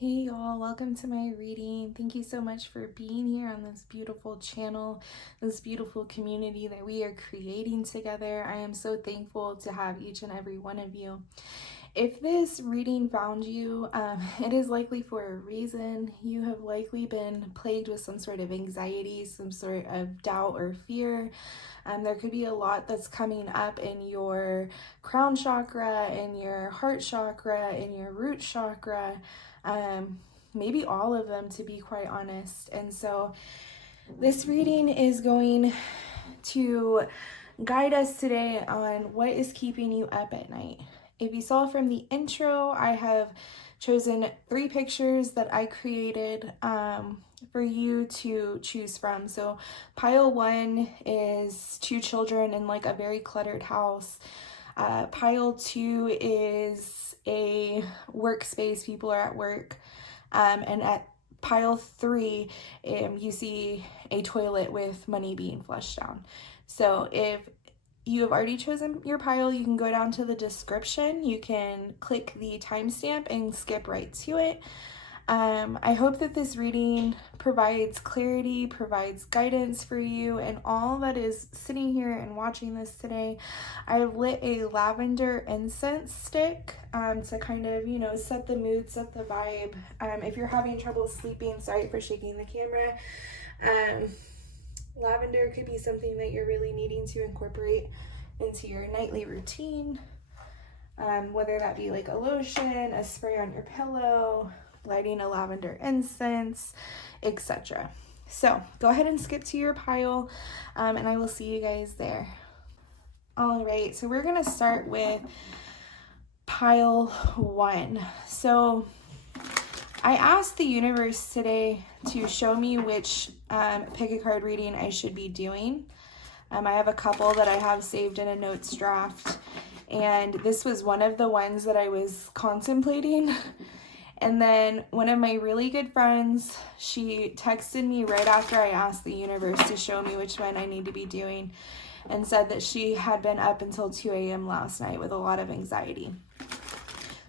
Hey y'all, welcome to my reading. Thank you so much for being here on this beautiful channel, this beautiful community that we are creating together. I am so thankful to have each and every one of you. If this reading found you, it is likely for a reason. You have likely been plagued with some sort of anxiety, some sort of doubt or fear. There could be a lot that's coming up in your crown chakra, in your heart chakra, in your root chakra, maybe all of them, to be quite honest. And so this reading is going to guide us today on what is keeping you up at night. If you saw from the intro, I have chosen 3 pictures that I created for you to choose from. So pile 1 is 2 children in like a very cluttered house. Pile 2 is a workspace, people are at work. And at pile 3, you see a toilet with money being flushed down. So if you have already chosen your pile, you can go down to the description. You can click the timestamp and skip right to it. I hope that this reading provides clarity, provides guidance for you and all that is sitting here and watching this today. I have lit a lavender incense stick to kind of, set the mood, set the vibe. If you're having trouble sleeping, sorry for shaking the camera. Lavender could be something that you're really needing to incorporate into your nightly routine, whether that be like a lotion, a spray on your pillow, lighting a lavender incense, etc. So go ahead and skip to your pile, and I will see you guys there. All right, so we're gonna start with pile 1. So I asked the universe today to show me which pick a card reading I should be doing. I have a couple that I have saved in a notes draft, and this was one of the ones that I was contemplating. And then one of my really good friends, she texted me right after I asked the universe to show me which one I need to be doing, and said that she had been up until 2 a.m. last night with a lot of anxiety.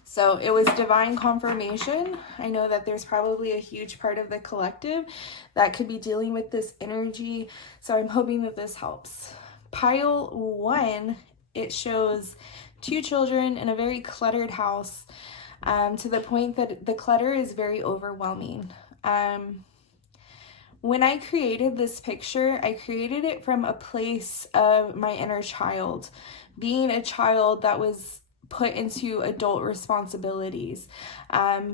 So it was divine confirmation. I know that there's probably a huge part of the collective that could be dealing with this energy. So I'm hoping that this helps. Pile 1, it shows 2 children in a very cluttered house, to the point that the clutter is very overwhelming. When I created this picture, I created it from a place of my inner child, being a child that was put into adult responsibilities,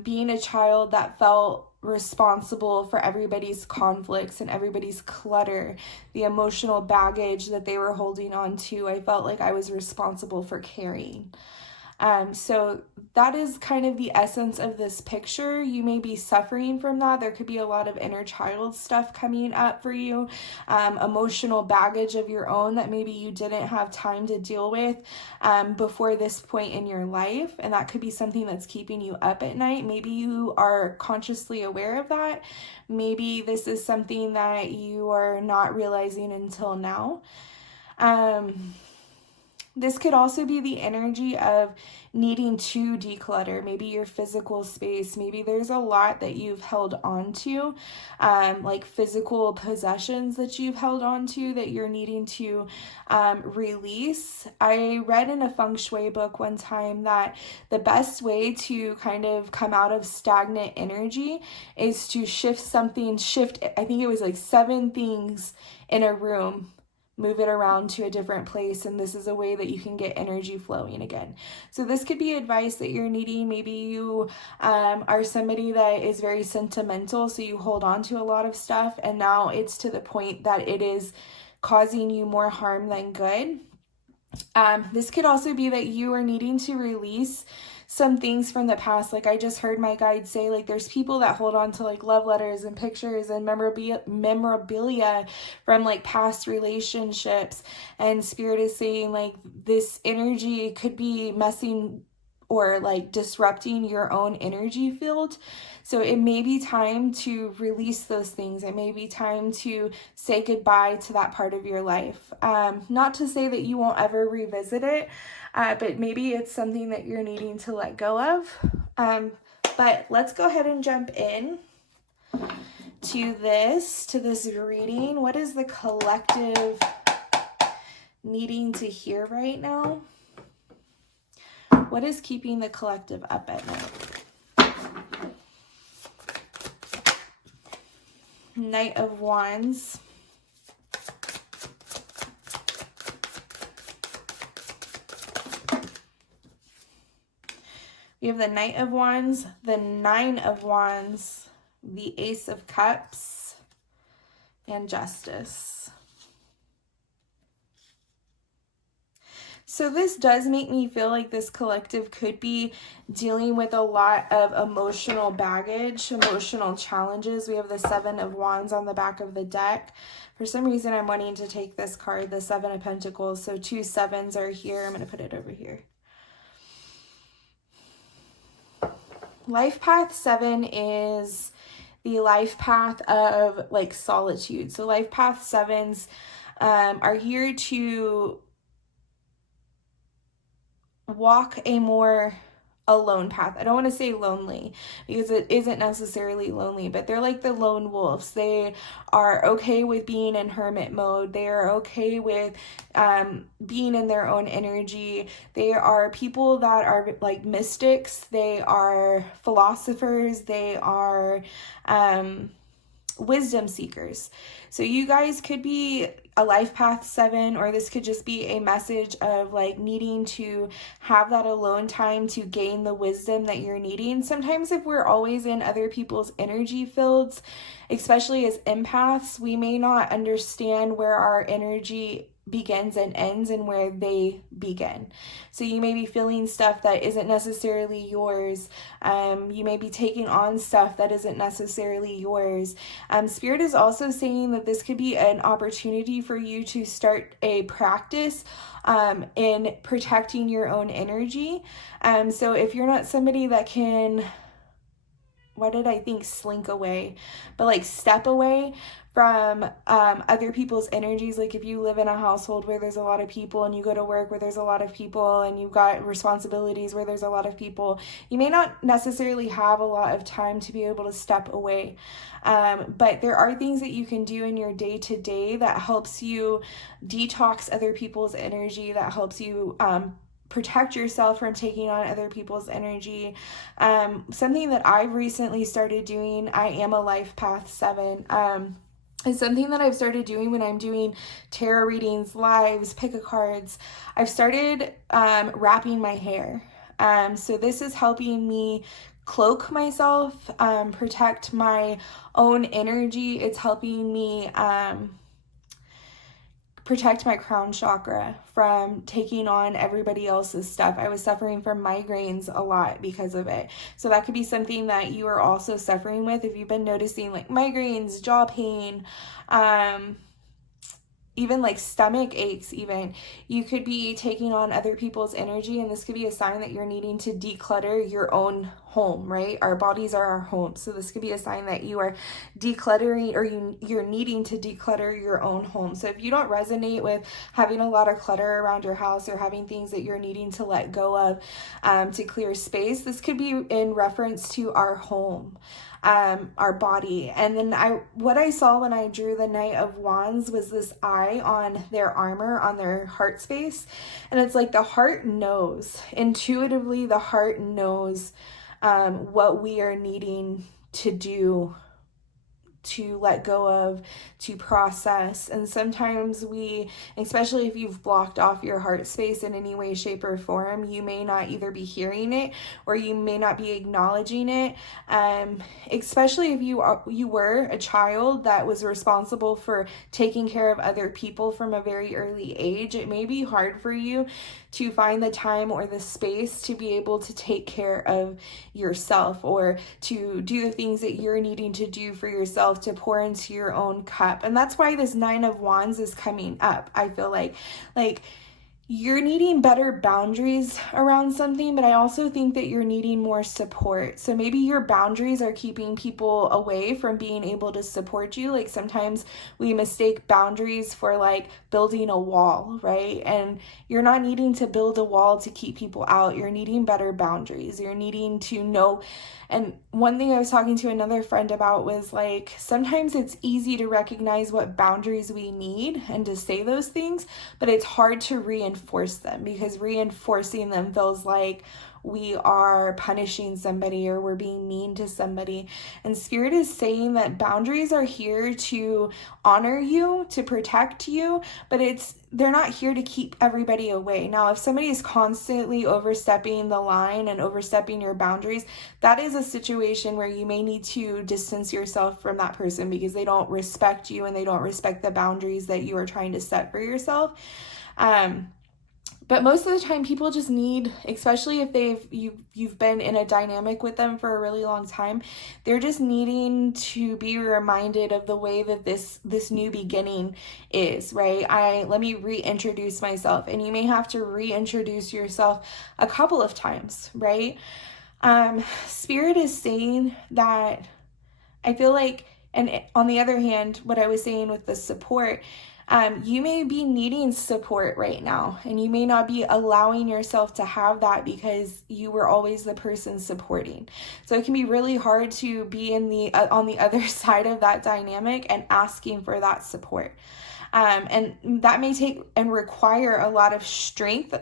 being a child that felt responsible for everybody's conflicts and everybody's clutter, the emotional baggage that they were holding on to. I felt like I was responsible for carrying. So that is kind of the essence of this picture. You may be suffering from that. There could be a lot of inner child stuff coming up for you, emotional baggage of your own that maybe you didn't have time to deal with before this point in your life. And that could be something that's keeping you up at night. Maybe you are consciously aware of that. Maybe this is something that you are not realizing until now. This could also be the energy of needing to declutter, maybe your physical space. Maybe there's a lot that you've held on to, like physical possessions that you've held on to that you're needing to release. I read in a feng shui book one time that the best way to kind of come out of stagnant energy is to shift, I think it was like 7 things in a room, move it around to a different place, and this is a way that you can get energy flowing again. So this could be advice that you're needing. Maybe you are somebody that is very sentimental, so you hold on to a lot of stuff, and now it's to the point that it is causing you more harm than good. This could also be that you are needing to release some things from the past. Like I just heard my guide say, like there's people that hold on to like love letters and pictures and memorabilia from like past relationships, and Spirit is saying like this energy could be messing or like disrupting your own energy field. So it may be time to release those things. It may be time to say goodbye to that part of your life. Not to say that you won't ever revisit it, but maybe it's something that you're needing to let go of. But let's go ahead and jump in to this reading. What is the collective needing to hear right now? What is keeping the collective up at night? Knight of Wands. We have the Knight of Wands, the Nine of Wands, the Ace of Cups, and Justice. So this does make me feel like this collective could be dealing with a lot of emotional baggage, emotional challenges. We have the Seven of Wands on the back of the deck. For some reason, I'm wanting to take this card, the Seven of Pentacles. So 2 sevens are here. I'm going to put it over here. Life path 7 is the life path of like solitude. So life path 7s are here to walk a more alone path. I don't want to say lonely because it isn't necessarily lonely, but they're like the lone wolves. They are okay with being in hermit mode. They are okay with being in their own energy. They are people that are like mystics. They are philosophers. They are wisdom seekers. So you guys could be a life path 7, or this could just be a message of like needing to have that alone time to gain the wisdom that you're needing. Sometimes if we're always in other people's energy fields, especially as empaths, we may not understand where our energy begins and ends and where they begin. So you may be feeling stuff that isn't necessarily yours. You may be taking on stuff that isn't necessarily yours. Spirit is also saying that this could be an opportunity for you to start a practice in protecting your own energy. So if you're not somebody that can, why did I think slink away? But like step away from other people's energies. Like if you live in a household where there's a lot of people and you go to work where there's a lot of people and you've got responsibilities where there's a lot of people, you may not necessarily have a lot of time to be able to step away. But there are things that you can do in your day-to-day that helps you detox other people's energy, that helps you protect yourself from taking on other people's energy. Something that I've recently started doing, I am a life path 7, is something that I've started doing when I'm doing tarot readings, lives, pick a cards. I've started wrapping my hair. So this is helping me cloak myself, protect my own energy. It's helping me protect my crown chakra from taking on everybody else's stuff. I was suffering from migraines a lot because of it. So that could be something that you are also suffering with. If you've been noticing like migraines, jaw pain, even like stomach aches even, you could be taking on other people's energy, and this could be a sign that you're needing to declutter your own home, right? Our bodies are our homes. So this could be a sign that you are decluttering, or you're needing to declutter your own home. So if you don't resonate with having a lot of clutter around your house or having things that you're needing to let go of to clear space, this could be in reference to our home. Our body. And then what I saw when I drew the Knight of Wands was this eye on their armor, on their heart space. And it's like the heart knows, intuitively the heart knows what we are needing to do, to let go of, to process. And sometimes we, especially if you've blocked off your heart space in any way, shape, or form, you may not either be hearing it or you may not be acknowledging it. Especially if you were a child that was responsible for taking care of other people from a very early age, it may be hard for you to find the time or the space to be able to take care of yourself, or to do the things that you're needing to do for yourself, to pour into your own cup. And that's why this Nine of Wands is coming up. I feel like you're needing better boundaries around something, but I also think that you're needing more support. So maybe your boundaries are keeping people away from being able to support you. Like sometimes we mistake boundaries for like building a wall, right? And you're not needing to build a wall to keep people out. You're needing better boundaries. You're needing to know. And one thing I was talking to another friend about was like, sometimes it's easy to recognize what boundaries we need and to say those things, but it's hard to reinforce them because reinforcing them feels like we are punishing somebody or we're being mean to somebody. And Spirit is saying that boundaries are here to honor you, to protect you, but they're not here to keep everybody away. Now, if somebody is constantly overstepping the line and overstepping your boundaries, that is a situation where you may need to distance yourself from that person because they don't respect you and they don't respect the boundaries that you are trying to set for yourself. But most of the time people just need, especially if you've been in a dynamic with them for a really long time, they're just needing to be reminded of the way that this new beginning is, right? Let me reintroduce myself, and you may have to reintroduce yourself a couple of times, right? Spirit is saying that I feel like, and on the other hand, what I was saying with the support, you may be needing support right now, and you may not be allowing yourself to have that because you were always the person supporting. So it can be really hard to be on the other side of that dynamic and asking for that support. And that may take and require a lot of strength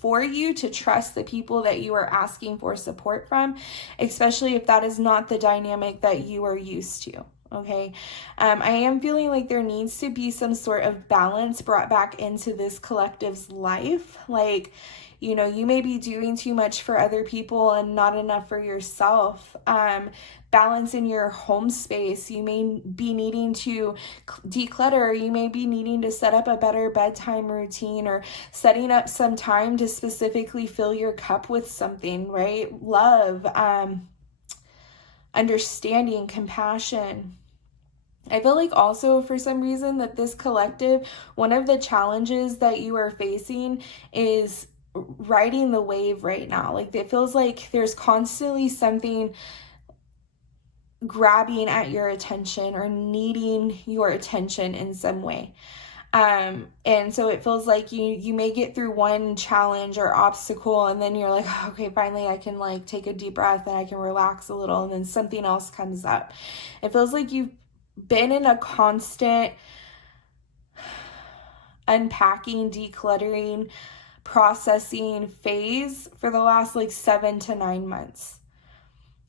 for you to trust the people that you are asking for support from, especially if that is not the dynamic that you are used to. Okay. I am feeling like there needs to be some sort of balance brought back into this collective's life. Like, you may be doing too much for other people and not enough for yourself. Balance in your home space. You may be needing to declutter. You may be needing to set up a better bedtime routine or setting up some time to specifically fill your cup with something, right? Love, understanding, compassion. I feel like also for some reason that this collective, one of the challenges that you are facing is riding the wave right now. Like it feels like there's constantly something grabbing at your attention or needing your attention in some way. And so it feels like you may get through one challenge or obstacle and then you're like, oh, okay, finally I can like take a deep breath and I can relax a little, and then something else comes up. It feels like you've been in a constant unpacking, decluttering, processing phase for the last like 7 to 9 months.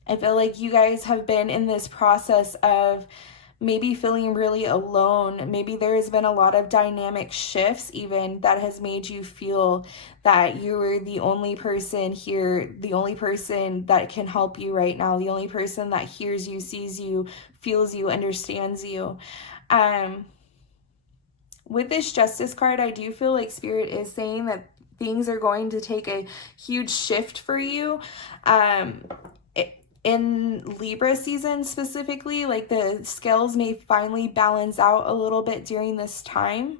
I feel like you guys have been in this process of maybe feeling really alone. Maybe there has been a lot of dynamic shifts even that has made you feel that you're the only person here, the only person that can help you right now, the only person that hears you, sees you, feels you, understands you. With this Justice card, I do feel like Spirit is saying that things are going to take a huge shift for you. In Libra season specifically, like the scales may finally balance out a little bit during this time.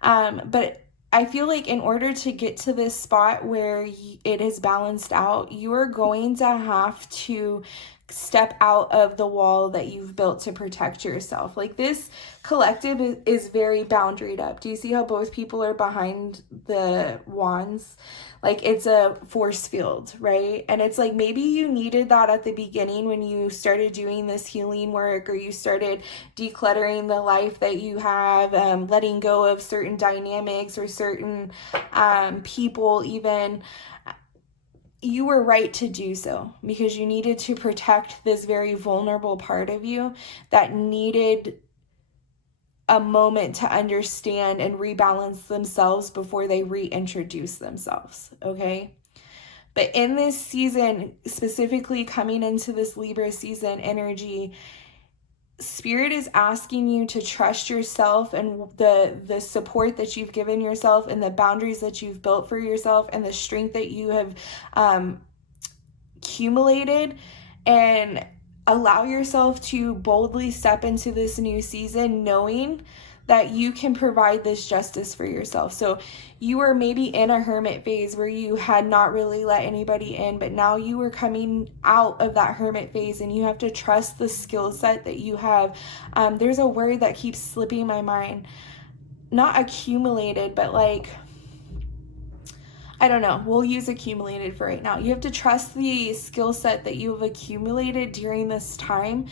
But I feel like in order to get to this spot where it is balanced out, you are going to have to step out of the wall that you've built to protect yourself. Like this collective is very boundaried up. Do you see how both people are behind the wands? Like it's a force field, right? And it's like maybe you needed that at the beginning when you started doing this healing work, or you started decluttering the life that you have, letting go of certain dynamics or certain people even. You were right to do so because you needed to protect this very vulnerable part of you that needed a moment to understand and rebalance themselves before they reintroduce themselves, okay? But in this season, specifically coming into this Libra season energy, Spirit is asking you to trust yourself and the support that you've given yourself and the boundaries that you've built for yourself and the strength that you have accumulated, and allow yourself to boldly step into this new season knowing that you can provide this justice for yourself. So you were maybe in a hermit phase where you had not really let anybody in, but now you are coming out of that hermit phase, and you have to trust the skill set that you have. There's a word that keeps slipping my mind. Not accumulated, but like, I don't know. We'll use accumulated for right now. You have to trust the skill set that you have accumulated during this time,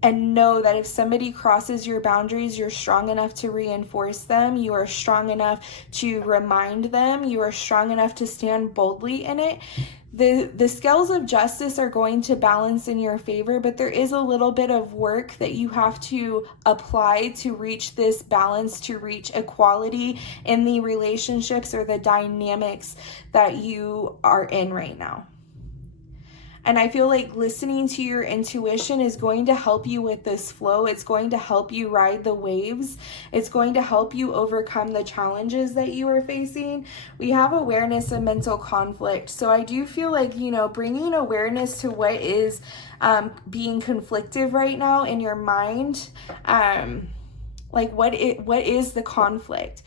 and know that if somebody crosses your boundaries, you're strong enough to reinforce them. You are strong enough to remind them. You are strong enough to stand boldly in it. The scales of justice are going to balance in your favor, but there is a little bit of work that you have to apply to reach this balance, to reach equality in the relationships or the dynamics that you are in right now. And I feel like listening to your intuition is going to help you with this flow. It's going to help you ride the waves. It's going to help you overcome the challenges that you are facing. We have awareness of mental conflict. So I do feel like, bringing awareness to what is being conflictive right now in your mind, like what is the conflict?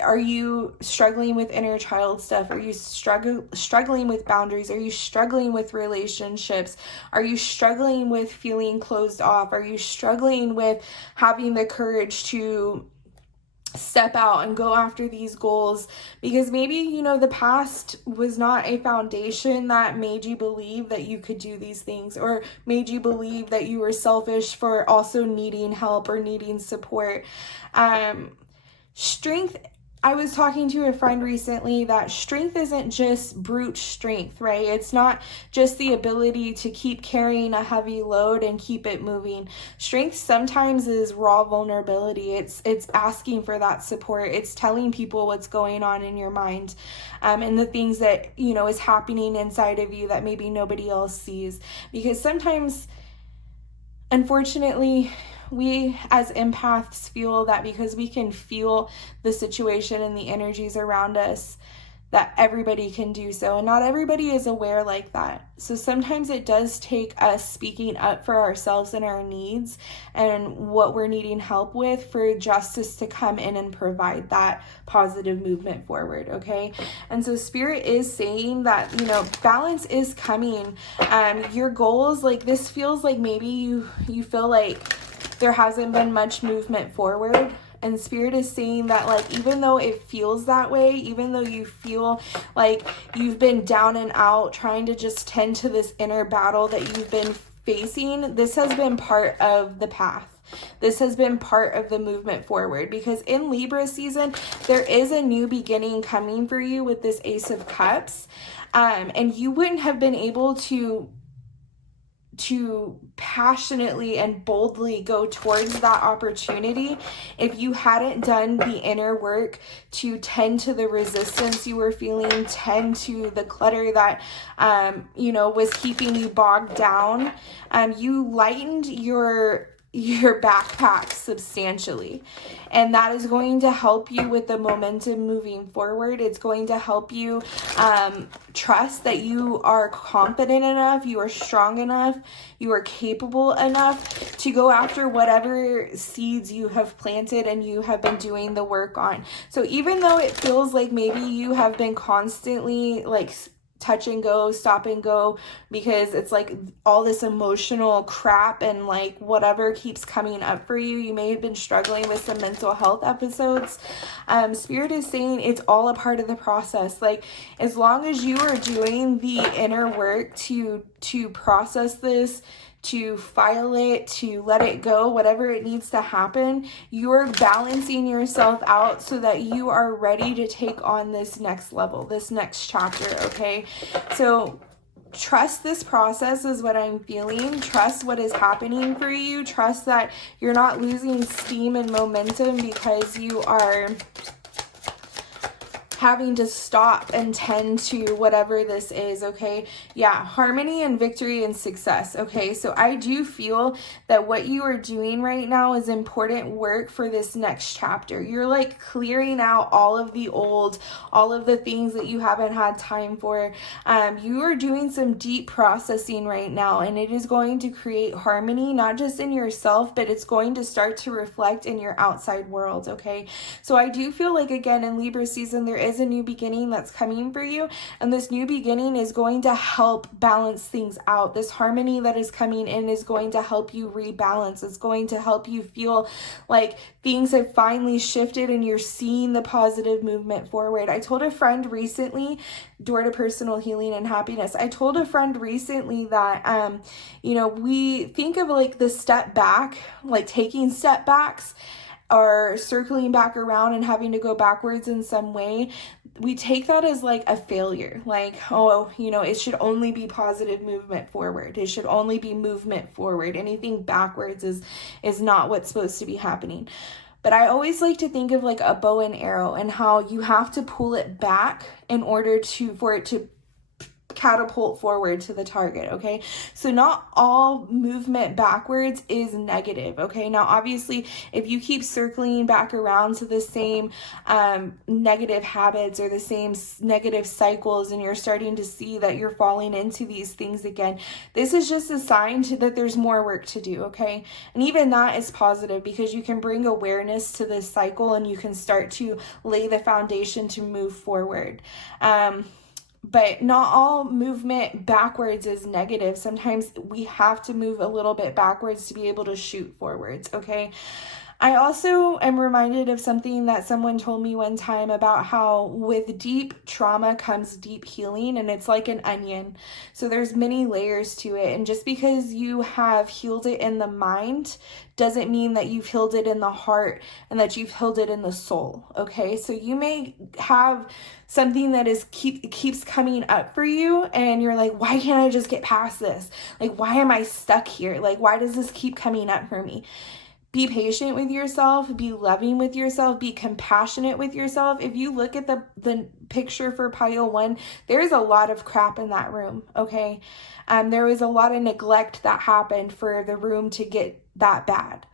Are you struggling with inner child stuff? Are you struggling with boundaries? Are you struggling with relationships? Are you struggling with feeling closed off? Are you struggling with having the courage to step out and go after these goals? Because maybe, the past was not a foundation that made you believe that you could do these things, or made you believe that you were selfish for also needing help or needing support. Strength, I was talking to a friend recently that strength isn't just brute strength, right? It's not just the ability to keep carrying a heavy load and keep it moving. Strength sometimes is raw vulnerability. It's asking for that support. It's telling people what's going on in your mind, and the things that, is happening inside of you that maybe nobody else sees. Because sometimes, unfortunately, we as empaths feel that because we can feel the situation and the energies around us, that everybody can do so. And not everybody is aware like that. So sometimes it does take us speaking up for ourselves and our needs and what we're needing help with for justice to come in and provide that positive movement forward, okay? And so Spirit is saying that, balance is coming. Your goals, like this feels like maybe you feel like there hasn't been much movement forward. And Spirit is saying that, like, even though it feels that way, even though you feel like you've been down and out trying to just tend to this inner battle that you've been facing, this has been part of the path. This has been part of the movement forward, because in Libra season, there is a new beginning coming for you with this Ace of Cups. And you wouldn't have been able to passionately and boldly go towards that opportunity if you hadn't done the inner work to tend to the resistance you were feeling, tend to the clutter that was keeping you bogged down. You lightened your backpack substantially, and that is going to help you with the momentum moving forward. It's going to help you trust that you are confident enough, you are strong enough, you are capable enough to go after whatever seeds you have planted and you have been doing the work on. So even though it feels like maybe you have been constantly like touch and go, stop and go, because it's like all this emotional crap and like whatever keeps coming up for you. You may have been struggling with some mental health episodes. Spirit is saying it's all a part of the process. Like, as long as you are doing the inner work to process this, to file it, to let it go, whatever it needs to happen, you're balancing yourself out so that you are ready to take on this next level, this next chapter, okay? So trust this process is what I'm feeling. Trust what is happening for you. Trust that you're not losing steam and momentum because you are having to stop and tend to whatever this is, okay? Yeah, harmony and victory and success, okay? So I do feel that what you are doing right now is important work for this next chapter. You're like clearing out all of the old, all of the things that you haven't had time for. You are doing some deep processing right now, and it is going to create harmony, not just in yourself, but it's going to start to reflect in your outside world, okay? So I do feel like, again, in Libra season, there is a new beginning that's coming for you, and this new beginning is going to help balance things out. This harmony that is coming in is going to help you rebalance. It's going to help you feel like things have finally shifted and you're seeing the positive movement forward. I told a friend recently, door to personal healing and happiness, I told a friend recently that, we think of like the step back, like taking step backs, or circling back around and having to go backwards in some way. We take that as like a failure, like, oh, it should only be positive movement forward. It should only be movement forward. Anything backwards is not what's supposed to be happening. But I always like to think of like a bow and arrow and how you have to pull it back in order for it to catapult forward to the target, okay? So not all movement backwards is negative, okay? Now, obviously, if you keep circling back around to the same negative habits or the same negative cycles, and you're starting to see that you're falling into these things again, this is just a sign that there's more work to do, okay? And even that is positive because you can bring awareness to this cycle and you can start to lay the foundation to move forward. But not all movement backwards is negative. Sometimes we have to move a little bit backwards to be able to shoot forwards, okay? I also am reminded of something that someone told me one time about how with deep trauma comes deep healing, and it's like an onion. So there's many layers to it, and just because you have healed it in the mind doesn't mean that you've healed it in the heart and that you've healed it in the soul, okay? So you may have something that keeps coming up for you, and you're like, why can't I just get past this? Like, why am I stuck here? Like, why does this keep coming up for me? Be patient with yourself, be loving with yourself, be compassionate with yourself. If you look at the picture for pile 1, there's a lot of crap in that room, okay? There was a lot of neglect that happened for the room to get that bad.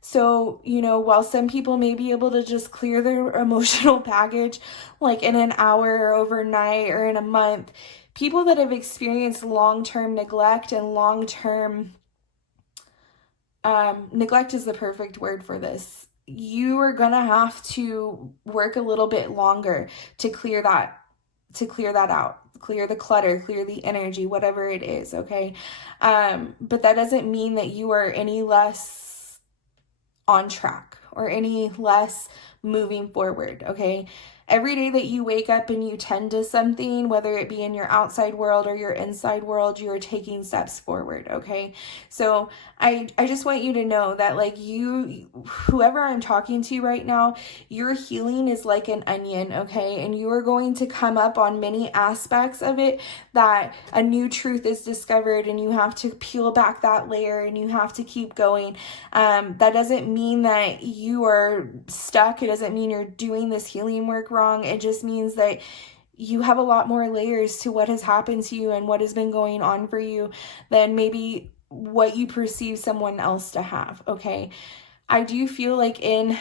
So, while some people may be able to just clear their emotional baggage like in an hour or overnight or in a month, people that have experienced long-term neglect and long-term neglect is the perfect word for this. You are gonna have to work a little bit longer to clear that out, clear the clutter, clear the energy, whatever it is, okay? But that doesn't mean that you are any less on track or any less moving forward, okay? Every day that you wake up and you tend to something, whether it be in your outside world or your inside world, you are taking steps forward, okay? So I just want you to know that like whoever I'm talking to right now, your healing is like an onion, okay? And you are going to come up on many aspects of it that a new truth is discovered, and you have to peel back that layer and you have to keep going. That doesn't mean that you are stuck. It doesn't mean you're doing this healing work wrong. It just means that you have a lot more layers to what has happened to you and what has been going on for you than maybe what you perceive someone else to have, okay? I do feel like in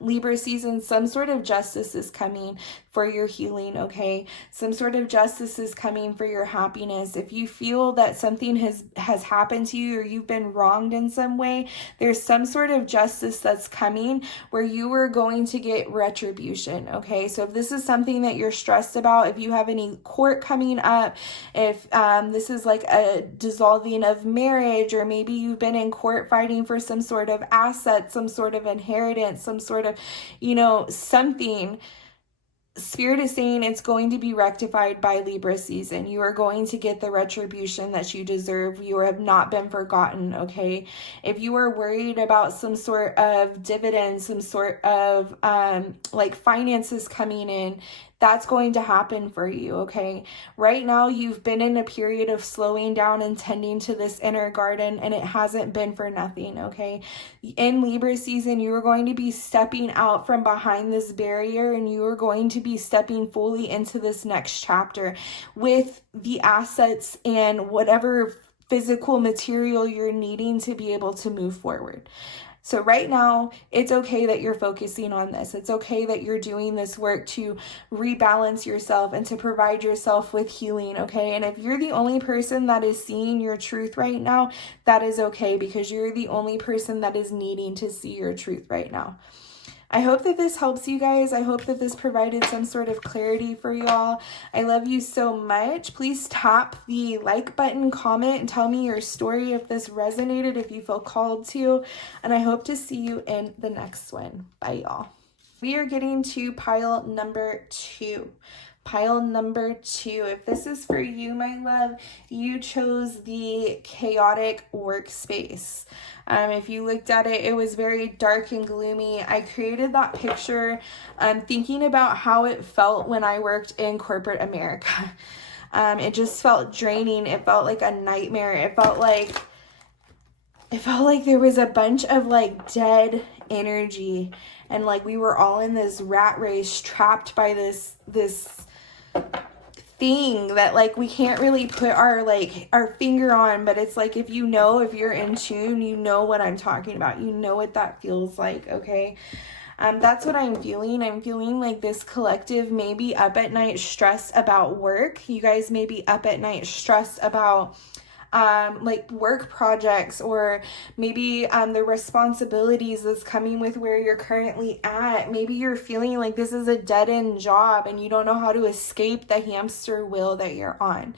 Libra season, some sort of justice is coming for your healing, okay? Some sort of justice is coming for your happiness. If you feel that something has happened to you or you've been wronged in some way, there's some sort of justice that's coming where you are going to get retribution, okay? So if this is something that you're stressed about, if you have any court coming up, if this is like a dissolving of marriage, or maybe you've been in court fighting for some sort of asset, some sort of inheritance, some sort of, something, Spirit is saying it's going to be rectified by Libra season. You are going to get the retribution that you deserve. You have not been forgotten, okay? If you are worried about some sort of dividend, some sort of like finances coming in, that's going to happen for you, okay? Right now, you've been in a period of slowing down and tending to this inner garden, and it hasn't been for nothing, okay? In Libra season, you are going to be stepping out from behind this barrier, and you are going to be stepping fully into this next chapter with the assets and whatever physical material you're needing to be able to move forward. So right now, it's okay that you're focusing on this. It's okay that you're doing this work to rebalance yourself and to provide yourself with healing, okay? And if you're the only person that is seeing your truth right now, that is okay, because you're the only person that is needing to see your truth right now. I hope that this helps you guys. I hope that this provided some sort of clarity for you all. I love you so much. Please tap the like button, comment, and tell me your story if this resonated, if you feel called to. And I hope to see you in the next one. Bye, y'all. We are getting to pile number 2. Pile number 2. If this is for you, my love, you chose the chaotic workspace. If you looked at it, it was very dark and gloomy. I created that picture thinking about how it felt when I worked in corporate America. It just felt draining. It felt like a nightmare. It felt like there was a bunch of like dead energy, and like we were all in this rat race, trapped by this thing that like we can't really put our finger on, but it's like if you're in tune, you know what I'm talking about. You know what that feels like, okay? That's what I'm feeling. I'm feeling like this collective may be up at night stressed about work. You guys may be up at night stressed about like work projects, or maybe the responsibilities that's coming with where you're currently at. Maybe you're feeling like this is a dead-end job and you don't know how to escape the hamster wheel that you're on.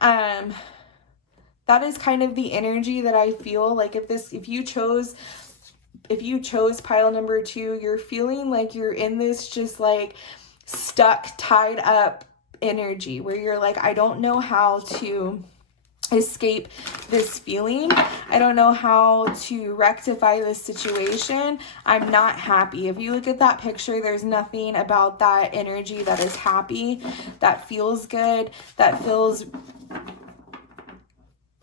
That is kind of the energy that I feel like if you chose pile number 2, you're feeling like you're in this just like stuck, tied up energy where you're like, I don't know how to escape this feeling. I don't know how to rectify this situation. I'm not happy. If you look at that picture, there's nothing about that energy that is happy, that feels good, that feels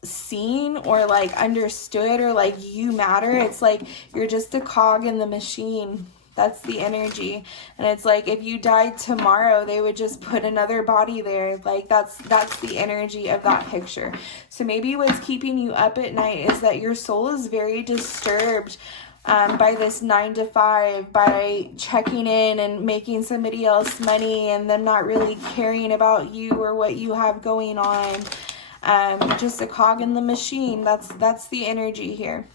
seen or like understood, or like you matter. It's like you're just a cog in the machine. That's the energy. And it's like if you died tomorrow, they would just put another body there. Like that's the energy of that picture. So maybe what's keeping you up at night is that your soul is very disturbed by this 9 to 5, by checking in and making somebody else money and them not really caring about you or what you have going on. Just a cog in the machine. That's the energy here.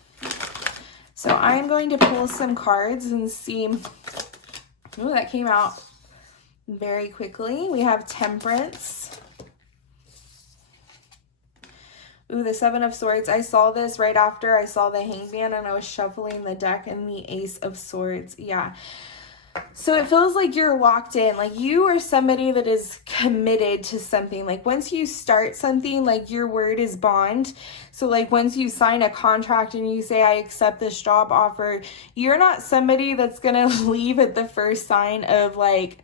So I'm going to pull some cards and see. Ooh, that came out very quickly. We have Temperance. Ooh, the 7 of Swords. I saw this right after I saw the Hangman and I was shuffling the deck, and the Ace of Swords. Yeah. So it feels like you're locked in, like you are somebody that is committed to something. Like once you start something, like your word is bond. So like once you sign a contract and you say, I accept this job offer, you're not somebody that's going to leave at the first sign of like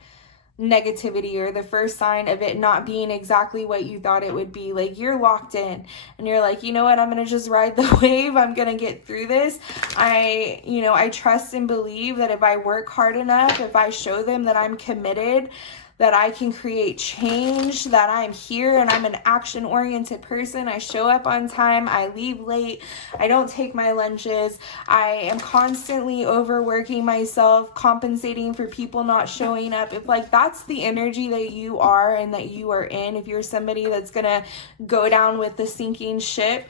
negativity or the first sign of it not being exactly what you thought it would be. Like you're locked in and you're like, you know what, I'm going to just ride the wave. I'm going to get through this. I trust and believe that if I work hard enough, if I show them that I'm committed, that I can create change, that I'm here and I'm an action-oriented person. I show up on time. I leave late. I don't take my lunches. I am constantly overworking myself, compensating for people not showing up. If like that's the energy that you are and that you are in, if you're somebody that's going to go down with the sinking ship,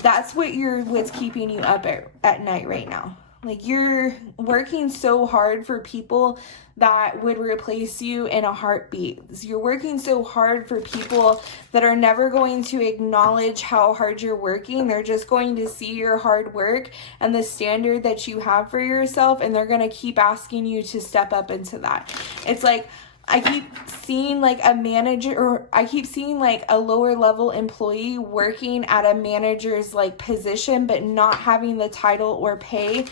that's what's keeping you up at night right now. Like you're working so hard for people that would replace you in a heartbeat. You're working so hard for people that are never going to acknowledge how hard you're working. They're just going to see your hard work and the standard that you have for yourself, and they're going to keep asking you to step up into that. It's like I keep seeing like a manager, or I keep seeing like a lower level employee working at a manager's like position, but not having the title or pay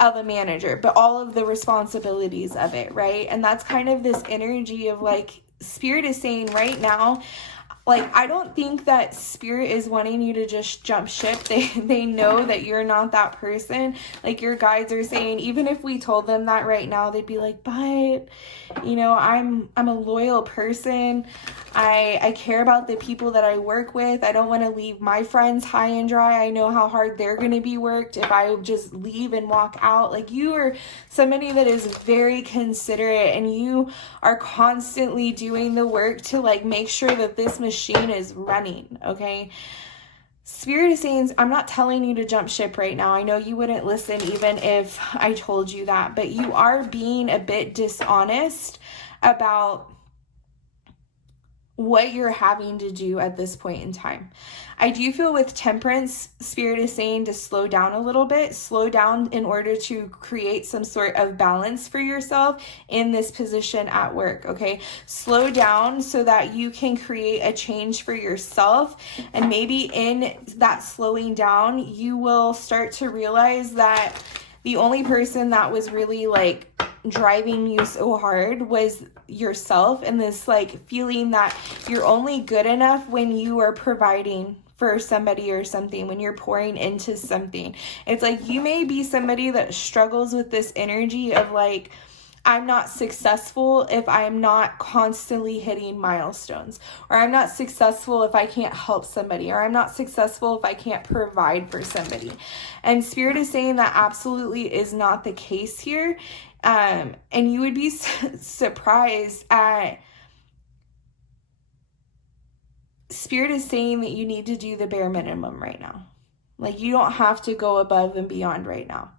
of a manager, but all of the responsibilities of it, right? And that's kind of this energy of like Spirit is saying right now, like, I don't think that Spirit is wanting you to just jump ship. They know that you're not that person. Like, your guides are saying, even if we told them that right now, they'd be like, but, you know, I'm a loyal person. I care about the people that I work with. I don't want to leave my friends high and dry. I know how hard they're going to be worked if I just leave and walk out. Like, you are somebody that is very considerate, and you are constantly doing the work to like make sure that this machine is running, okay? Spirit is saying, I'm not telling you to jump ship right now. I know you wouldn't listen even if I told you that, but you are being a bit dishonest about what you're having to do at this point in time. I do feel with Temperance, Spirit is saying to slow down a little bit, slow down in order to create some sort of balance for yourself in this position at work, okay? Slow down so that you can create a change for yourself, and maybe in that slowing down, you will start to realize that the only person that was really like driving you so hard was yourself, and this like feeling that you're only good enough when you are providing for somebody or something, when you're pouring into something. It's like you may be somebody that struggles with this energy of like, I'm not successful if I'm not constantly hitting milestones, or I'm not successful if I can't help somebody, or I'm not successful if I can't provide for somebody. And Spirit is saying that absolutely is not the case here. And you would be surprised at, Spirit is saying that you need to do the bare minimum right now. Like, you don't have to go above and beyond right now.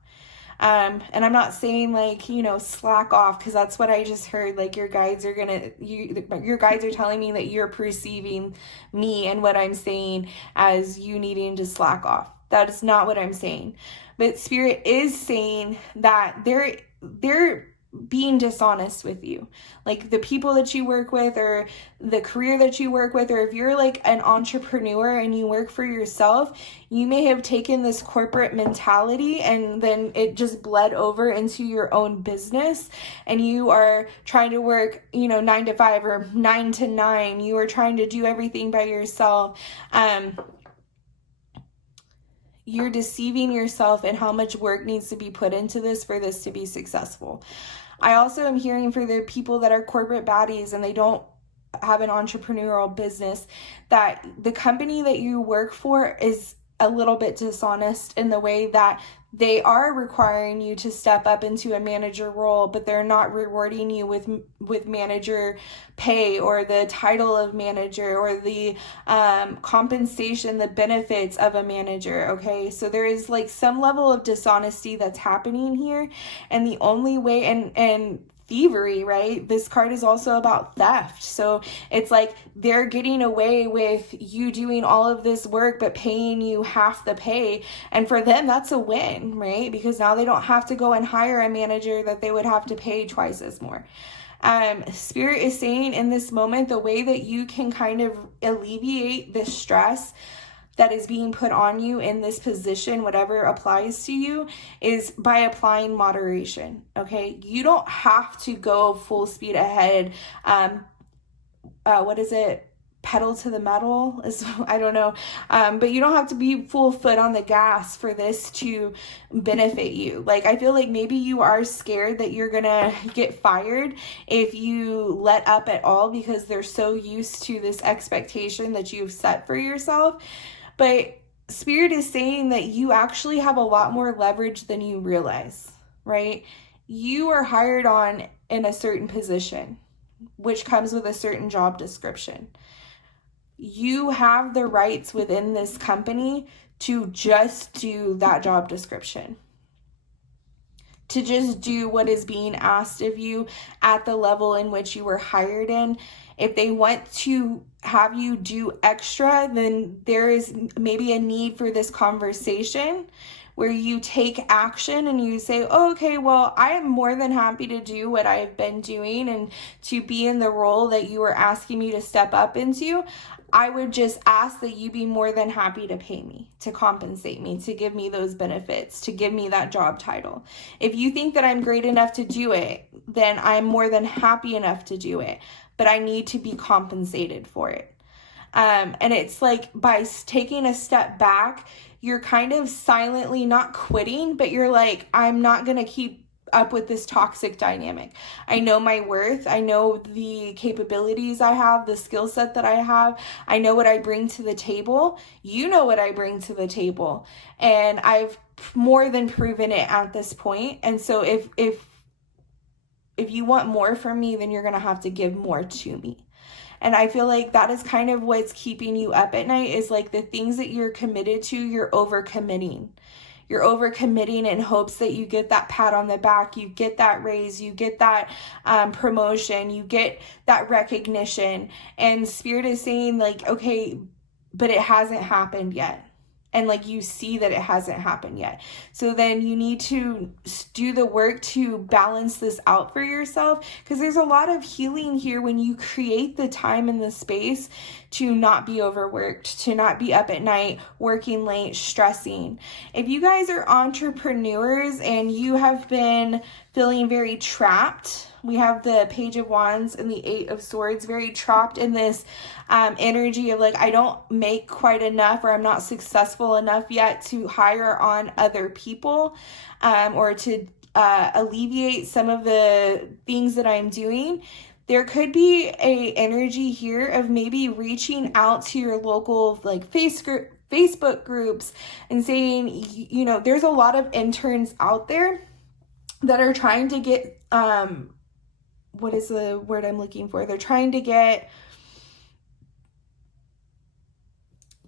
And I'm not saying like, you know, slack off, because that's what I just heard. Like, your guides are your guides are telling me that you're perceiving me and what I'm saying as you needing to slack off. That is not what I'm saying. But Spirit is saying that they're being dishonest with you. Like, the people that you work with, or the career that you work with, or if you're like an entrepreneur and you work for yourself, you may have taken this corporate mentality and then it just bled over into your own business, and you are trying to work, you know, 9 to 5 or 9 to 9. You are trying to do everything by yourself. You're deceiving yourself in how much work needs to be put into this for this to be successful. I also am hearing for the people that are corporate baddies and they don't have an entrepreneurial business, that the company that you work for is a little bit dishonest in the way that they are requiring you to step up into a manager role, but they're not rewarding you with manager pay, or the title of manager, or the compensation, the benefits of a manager, okay? So there is like some level of dishonesty that's happening here, and the only way, and thievery, right? This card is also about theft. So it's like they're getting away with you doing all of this work but paying you half the pay, and for them that's a win, right? Because now they don't have to go and hire a manager that they would have to pay twice as more. Spirit is saying in this moment, the way that you can kind of alleviate the stress that is being put on you in this position, whatever applies to you, is by applying moderation, okay? You don't have to go full speed ahead. What is it? Pedal to the metal is, I don't know. But you don't have to be full foot on the gas for this to benefit you. Like, I feel like maybe you are scared that you're gonna get fired if you let up at all, because they're so used to this expectation that you've set for yourself. But Spirit is saying that you actually have a lot more leverage than you realize, right? You are hired on in a certain position, which comes with a certain job description. You have the rights within this company to just do that job description, to just do what is being asked of you at the level in which you were hired in. If they want to have you do extra, then there is maybe a need for this conversation where you take action and you say, oh, okay, well, I am more than happy to do what I've been doing and to be in the role that you were asking me to step up into. I would just ask that you be more than happy to pay me, to compensate me, to give me those benefits, to give me that job title. If you think that I'm great enough to do it, then I'm more than happy enough to do it, but I need to be compensated for it. And it's like by taking a step back, you're kind of silently not quitting, but you're like, I'm not going to keep up with this toxic dynamic. I know my worth. I know the capabilities I have, the skill set that I have. I know what I bring to the table. You know what I bring to the table. And I've more than proven it at this point. And so if you want more from me, then you're going to have to give more to me. And I feel like that is kind of what's keeping you up at night, is like the things that you're committed to, you're overcommitting. You're overcommitting in hopes that you get that pat on the back, you get that raise, you get that promotion, you get that recognition. And Spirit is saying like, okay, but it hasn't happened yet. And like you see that it hasn't happened yet. So then you need to do the work to balance this out for yourself, because there's a lot of healing here when you create the time and the space to not be overworked, to not be up at night, working late, stressing. If you guys are entrepreneurs and you have been feeling very trapped, we have the Page of Wands and the Eight of Swords, very trapped in this energy of like, I don't make quite enough, or I'm not successful enough yet to hire on other people, or to alleviate some of the things that I'm doing. There could be a energy here of maybe reaching out to your local like Facebook groups and saying, you know, there's a lot of interns out there that are trying to get, what is the word I'm looking for? They're trying to get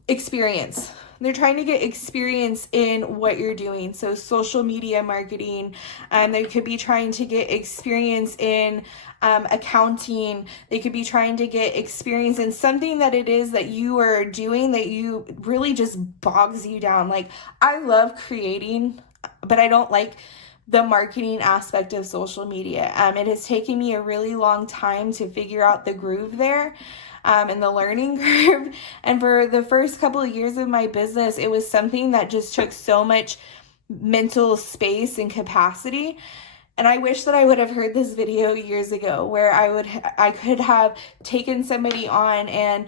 experience. They're trying to get experience in what you're doing. So social media marketing, they could be trying to get experience in accounting. They could be trying to get experience in something that it is that you are doing that you really just bogs you down. Like, I love creating, but I don't like the marketing aspect of social media. It has taken me a really long time to figure out the groove there. And the learning curve. And for the first couple of years of my business, it was something that just took so much mental space and capacity. And I wish that I would have heard this video years ago, where I could have taken somebody on and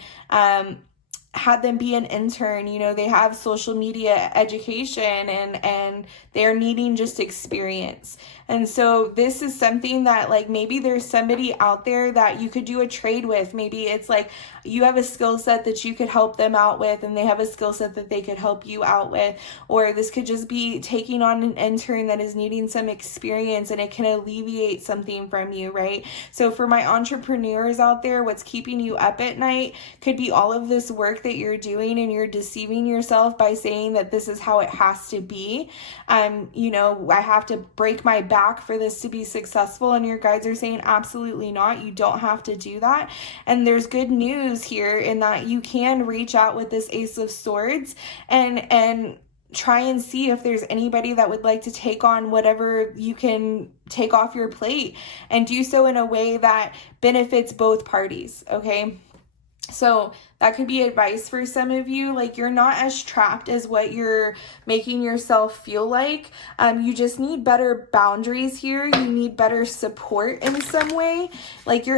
had them be an intern. You know, they have social media education and they're needing just experience. And so this is something that like maybe there's somebody out there that you could do a trade with. Maybe it's like you have a skill set that you could help them out with, and they have a skill set that they could help you out with. Or this could just be taking on an intern that is needing some experience, and it can alleviate something from you, right? So for my entrepreneurs out there, what's keeping you up at night could be all of this work that you're doing, and you're deceiving yourself by saying that this is how it has to be. You know, I have to break my back for this to be successful, and your guides are saying absolutely not. You don't have to do that. And there's good news here in that you can reach out with this Ace of Swords and try and see if there's anybody that would like to take on whatever you can take off your plate, and do so in a way that benefits both parties, okay? So that could be advice for some of you. Like, you're not as trapped as what you're making yourself feel like. You just need better boundaries here. You need better support in some way. Like, you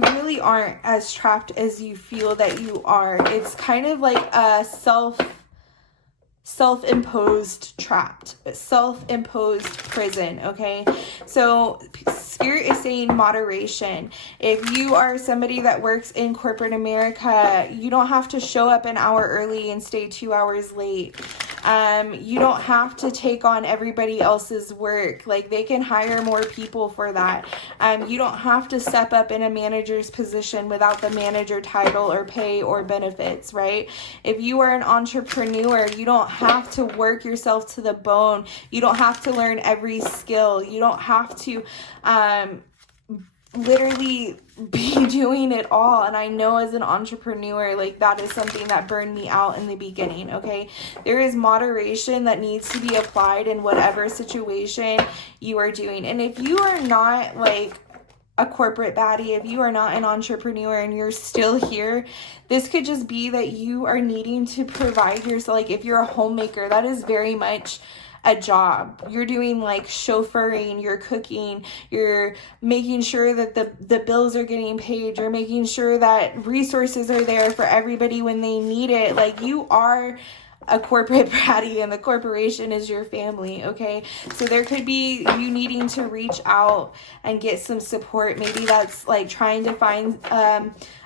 really aren't as trapped as you feel that you are. It's kind of like a self-imposed prison, okay? So Spirit is saying moderation. If you are somebody that works in corporate America, you don't have to show up an hour early and stay 2 hours late. You don't have to take on everybody else's work. Like, they can hire more people for that. You don't have to step up in a manager's position without the manager title or pay or benefits, right? If you are an entrepreneur, you don't have to work yourself to the bone. You don't have to learn every skill. You don't have to literally be doing it all. And I know as an entrepreneur, like, that is something that burned me out in the beginning, okay? There is moderation that needs to be applied in whatever situation you are doing. And if you are not like a corporate baddie, if you are not an entrepreneur and you're still here, this could just be that you are needing to provide yourself. Like, if you're a homemaker, that is very much a job. You're doing like chauffeuring, you're cooking, you're making sure that the bills are getting paid, you're making sure that resources are there for everybody when they need it. Like, you are a corporate bratty, and the corporation is your family, okay? So there could be you needing to reach out and get some support. Maybe that's like trying to find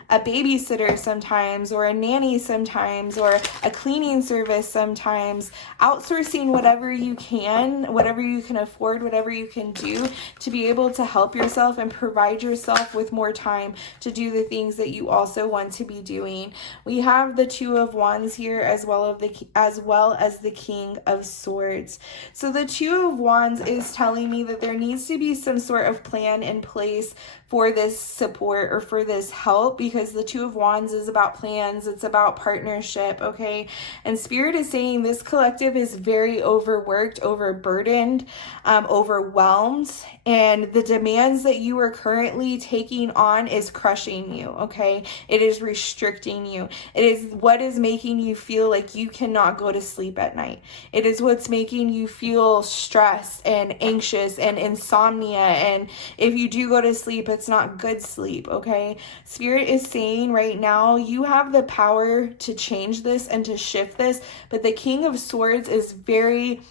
a babysitter sometimes, or a nanny sometimes, or a cleaning service sometimes. Outsourcing whatever you can afford, whatever you can do to be able to help yourself and provide yourself with more time to do the things that you also want to be doing. We have the Two of Wands here, as well as the King of Swords. So the Two of Wands is telling me that there needs to be some sort of plan in place for this support or for this help, because the Two of Wands is about plans, it's about partnership, okay? And Spirit is saying this collective is very overworked, overburdened, overwhelmed, and the demands that you are currently taking on is crushing you, okay? It is restricting you. It is what is making you feel like you cannot go to sleep at night. It is what's making you feel stressed and anxious and insomnia, and if you do go to sleep, it's not good sleep, okay? Spirit is saying right now, you have the power to change this and to shift this, but the King of Swords is very,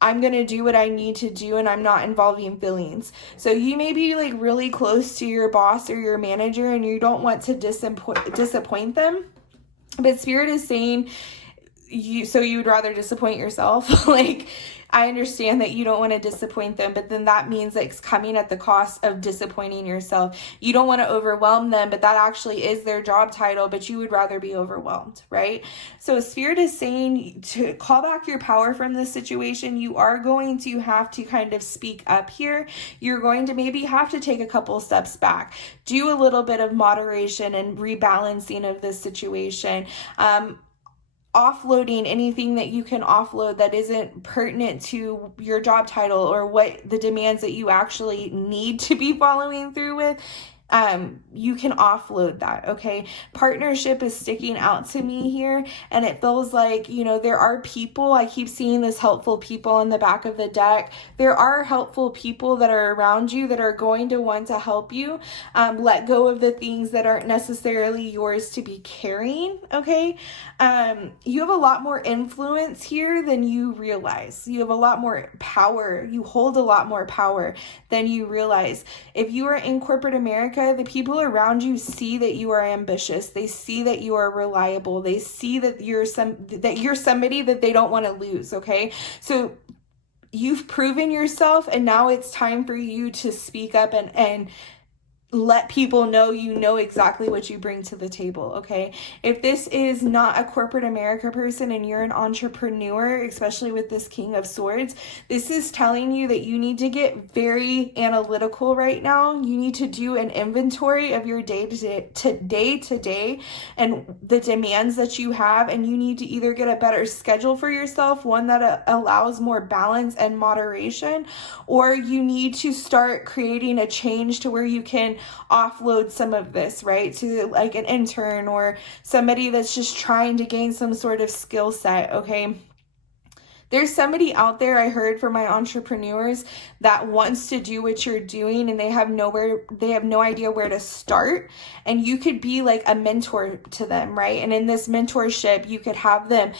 I'm going to do what I need to do, and I'm not involving feelings. So you may be like really close to your boss or your manager, and you don't want to disappoint them, but Spirit is saying you would rather disappoint yourself. Like, I understand that you don't want to disappoint them, but then that means like it's coming at the cost of disappointing yourself. You don't want to overwhelm them, but that actually is their job title, but you would rather be overwhelmed, right? So Spirit is saying to call back your power from this situation. You are going to have to kind of speak up here. You're going to maybe have to take a couple steps back, do a little bit of moderation and rebalancing of this situation. Offloading anything that you can offload that isn't pertinent to your job title or what the demands that you actually need to be following through with. You can offload that, okay? Partnership is sticking out to me here, and it feels like, there are people, I keep seeing this helpful people in the back of the deck. There are helpful people that are around you that are going to want to help you let go of the things that aren't necessarily yours to be carrying, okay? You have a lot more influence here than you realize. You have a lot more power. You hold a lot more power than you realize. If you are in corporate America, the people around you see that you are ambitious. They see that you are reliable. They see that you're somebody that they don't want to lose, okay? So you've proven yourself, and now it's time for you to speak up and let people know you know exactly what you bring to the table, okay? If this is not a corporate America person and you're an entrepreneur, especially with this King of Swords, this is telling you that you need to get very analytical right now. You need to do an inventory of your day to day and the demands that you have, and you need to either get a better schedule for yourself, one that allows more balance and moderation, or you need to start creating a change to where you can offload some of this, right, to like an intern or somebody that's just trying to gain some sort of skill set, okay? There's somebody out there, I heard from my entrepreneurs, that wants to do what you're doing, and they have no idea where to start. And you could be like a mentor to them, right? And in this mentorship, you could have them,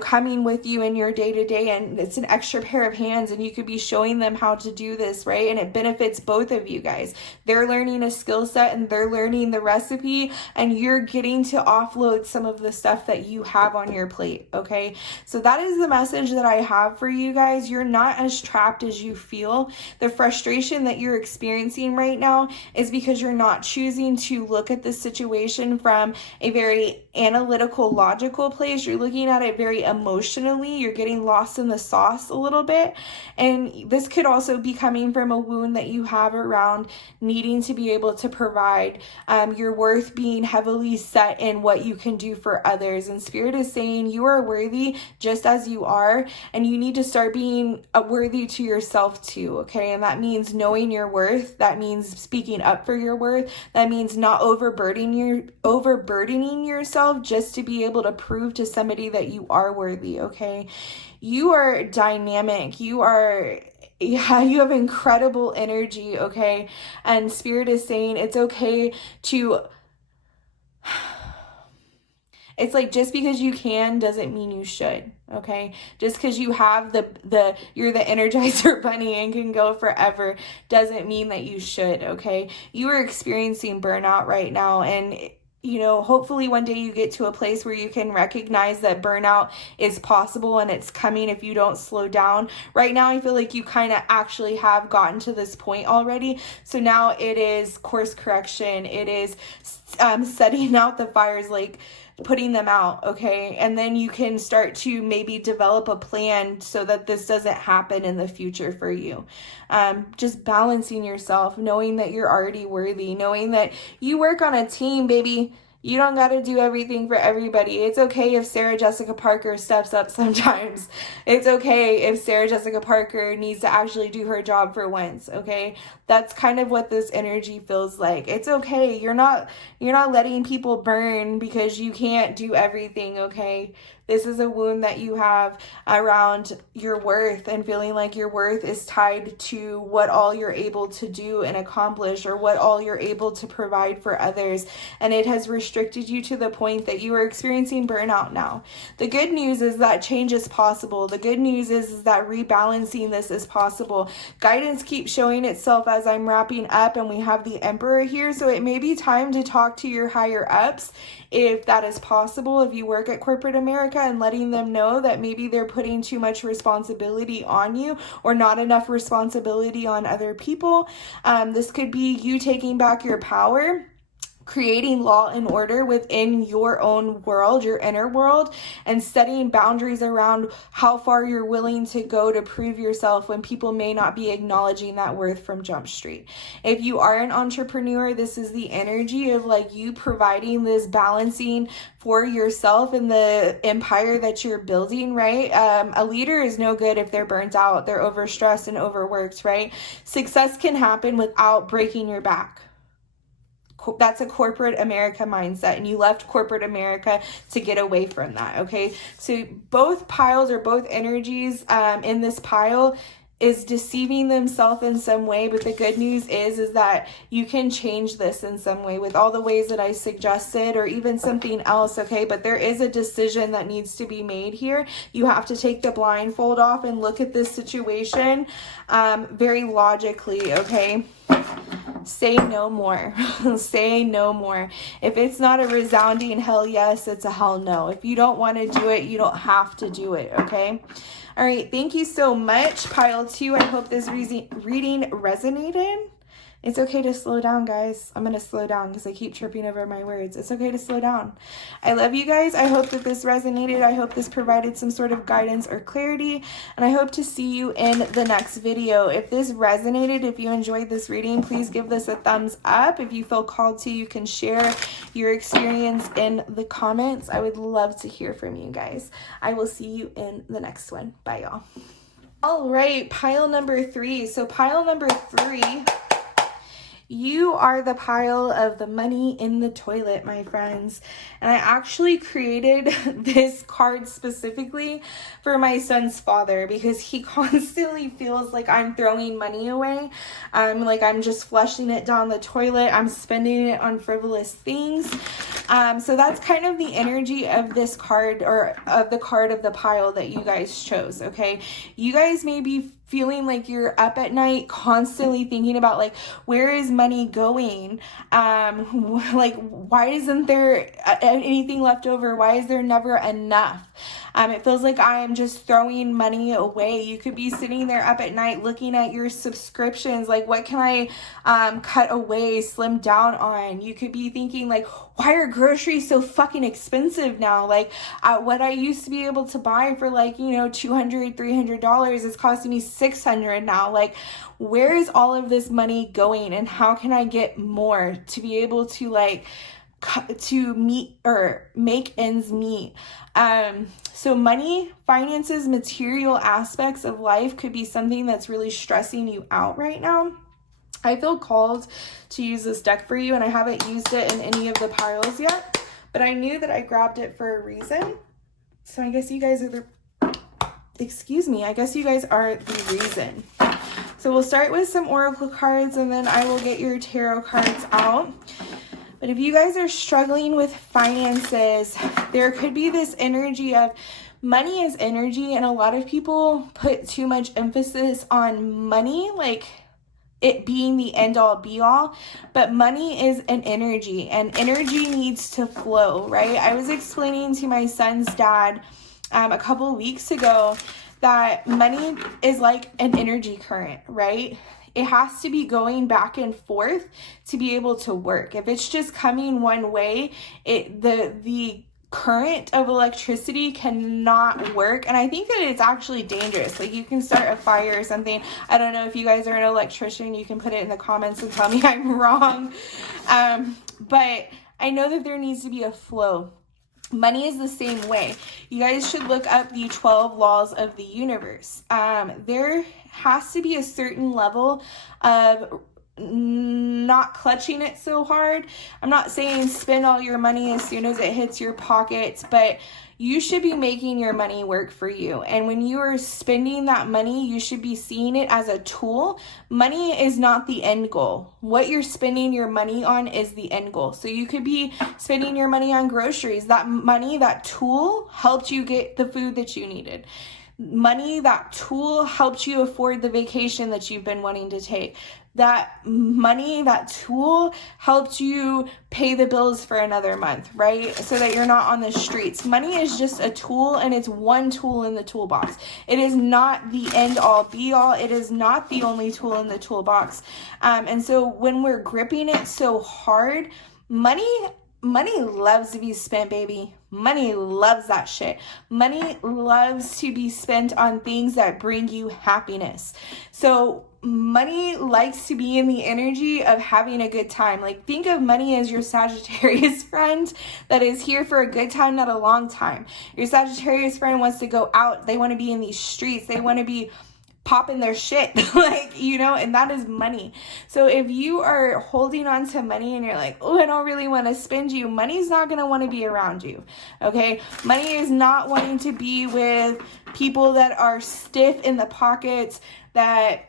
coming with you in your day-to-day, and it's an extra pair of hands, and you could be showing them how to do this, right? And it benefits both of you guys. They're learning a skill set and they're learning the recipe, and you're getting to offload some of the stuff that you have on your plate, okay? So that is the message that I have for you guys. You're not as trapped as you feel. The frustration that you're experiencing right now is because you're not choosing to look at the situation from a very analytical, logical place. You're looking at it very emotionally. You're getting lost in the sauce a little bit. And this could also be coming from a wound that you have around needing to be able to provide, your worth being heavily set in what you can do for others. And Spirit is saying you are worthy just as you are, and you need to start being worthy to yourself too, okay? And that means knowing your worth. That means speaking up for your worth. That means not overburdening yourself just to be able to prove to somebody that you are worthy, okay? You are dynamic. You have incredible energy, okay? And Spirit is saying it's okay to, it's like, just because you can doesn't mean you should, okay? Just because you have you're the Energizer Bunny and can go forever doesn't mean that you should, okay? You are experiencing burnout right now, and hopefully one day you get to a place where you can recognize that burnout is possible and it's coming if you don't slow down. Right now, I feel like you kind of actually have gotten to this point already. So now it is course correction. It is setting out the fires, like putting them out, okay? And then you can start to maybe develop a plan so that this doesn't happen in the future for you. Just balancing yourself, knowing that you're already worthy, knowing that you work on a team, baby. You don't got to do everything for everybody. It's okay if Sarah Jessica Parker steps up sometimes. It's okay if Sarah Jessica Parker needs to actually do her job for once, okay? That's kind of what this energy feels like. It's okay. You're not letting people burn because you can't do everything, okay? This is a wound that you have around your worth and feeling like your worth is tied to what all you're able to do and accomplish, or what all you're able to provide for others. And it has restricted you to the point that you are experiencing burnout now. The good news is that change is possible. The good news is that rebalancing this is possible. Guidance keeps showing itself as I'm wrapping up, and we have the Emperor here. So it may be time to talk to your higher ups, if that is possible, if you work at corporate America, and letting them know that maybe they're putting too much responsibility on you or not enough responsibility on other people. This could be you taking back your power, creating law and order within your own world, your inner world, and setting boundaries around how far you're willing to go to prove yourself when people may not be acknowledging that worth from Jump Street. If you are an entrepreneur, this is the energy of like you providing this balancing for yourself in the empire that you're building, right? A leader is no good if they're burnt out, they're overstressed and overworked, right? Success can happen without breaking your back. That's a corporate America mindset, and you left corporate America to get away from that, okay? So both piles, or both energies in this pile, is deceiving themselves in some way, but the good news is that you can change this in some way with all the ways that I suggested, or even something else, okay? But there is a decision that needs to be made here. You have to take the blindfold off and look at this situation very logically, okay? Say no more. Say no more. If it's not a resounding hell yes, it's a hell no. If you don't want to do it, you don't have to do it, okay? All right, thank you so much, pile 2. I hope this reading resonated. It's okay to slow down, guys. I'm going to slow down because I keep tripping over my words. It's okay to slow down. I love you guys. I hope that this resonated. I hope this provided some sort of guidance or clarity. And I hope to see you in the next video. If this resonated, if you enjoyed this reading, please give this a thumbs up. If you feel called to, you can share your experience in the comments. I would love to hear from you guys. I will see you in the next one. Bye, y'all. All right, pile number 3. So pile number 3... you are the pile of the money in the toilet, my friends. And I actually created this card specifically for my son's father because he constantly feels like I'm throwing money away. Like I'm just flushing it down the toilet. I'm spending it on frivolous things. So that's kind of the energy of this card, or of the card of the pile that you guys chose, okay? You guys may be feeling like you're up at night constantly thinking about like, where is money going? Like, why isn't there anything left over? Why is there never enough? It feels like I am just throwing money away. You could be sitting there up at night looking at your subscriptions, like what can I cut away, slim down on? You could be thinking like, why are groceries so fucking expensive now? Like what I used to be able to buy for like, $200, $300 is costing me $600 now. Like, where is all of this money going, and how can I get more to be able to like to meet or make ends meet? So money, finances, material aspects of life could be something that's really stressing you out right now. I feel called to use this deck for you, and I haven't used it in any of the piles yet, but I knew that I grabbed it for a reason. So I guess you guys are excuse me, I guess you guys are the reason. So we'll start with some oracle cards, and then I will get your tarot cards out. But if you guys are struggling with finances, there could be this energy of money is energy, and a lot of people put too much emphasis on money, like it being the end all be all, but money is an energy, and energy needs to flow, right? I was explaining to my son's dad a couple weeks ago that money is like an energy current, right? It has to be going back and forth to be able to work. If it's just coming one way, the current of electricity cannot work. And I think that it's actually dangerous. Like, you can start a fire or something. I don't know if you guys are an electrician. You can put it in the comments and tell me I'm wrong. But I know that there needs to be a flow. Money is the same way. You guys should look up the 12 laws of the universe. There has to be a certain level of not clutching it so hard. I'm not saying spend all your money as soon as it hits your pockets, but you should be making your money work for you. And when you are spending that money, you should be seeing it as a tool. Money is not the end goal. What you're spending your money on is the end goal. So you could be spending your money on groceries. That money, that tool helped you get the food that you needed. Money, that tool helped you afford the vacation that you've been wanting to take. That money, that tool helped you pay the bills for another month, right? So that you're not on the streets. Money is just a tool, and it's one tool in the toolbox. It is not the end all be all. It is not the only tool in the toolbox. And so when we're gripping it so hard, money loves to be spent, baby. Money loves that shit. Money loves to be spent on things that bring you happiness. So money likes to be in the energy of having a good time. Like, think of money as your Sagittarius friend that is here for a good time, not a long time. Your Sagittarius friend wants to go out. They want to be in these streets. They want to be popping their shit, like, you know, and that is money. So if you are holding on to money and you're like, oh, I don't really want to spend you, money's not going to want to be around you. Okay. Money is not wanting to be with people that are stiff in the pockets, that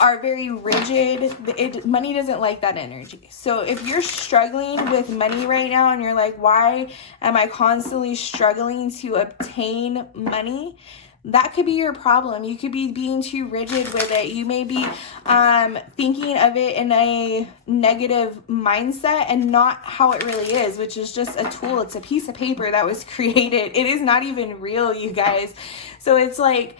are very rigid. Money doesn't like that energy. So if you're struggling with money right now and you're like, why am I constantly struggling to obtain money? That could be your problem. You could be being too rigid with it. You may be thinking of it in a negative mindset and not how it really is, which is just a tool. It's a piece of paper that was created. It is not even real, you guys. So it's like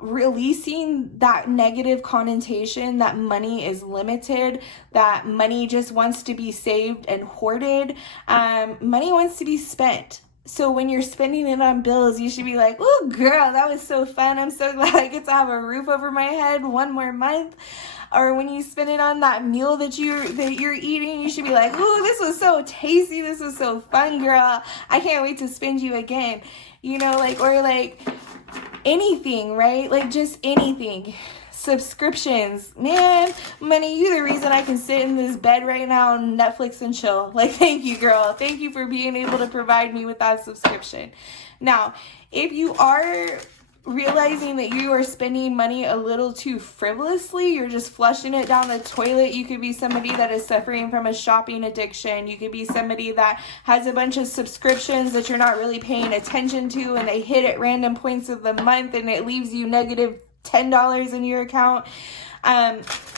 releasing that negative connotation that money is limited, that money just wants to be saved and hoarded. Money wants to be spent. So when you're spending it on bills, you should be like, oh, girl, that was so fun. I'm so glad I get to have a roof over my head one more month. Or when you spend it on that meal that you're eating, you should be like, oh, this was so tasty. This was so fun, girl. I can't wait to spend you again. You know, like, or like anything, right? Like, just anything. Subscriptions, man, money, you the reason I can sit in this bed right now on Netflix and chill. Like, thank you, girl. Thank you for being able to provide me with that subscription. Now, if you are realizing that you are spending money a little too frivolously, you're just flushing it down the toilet. You could be somebody that is suffering from a shopping addiction. You could be somebody that has a bunch of subscriptions that you're not really paying attention to, and they hit at random points of the month, and it leaves you negative $10 in your account.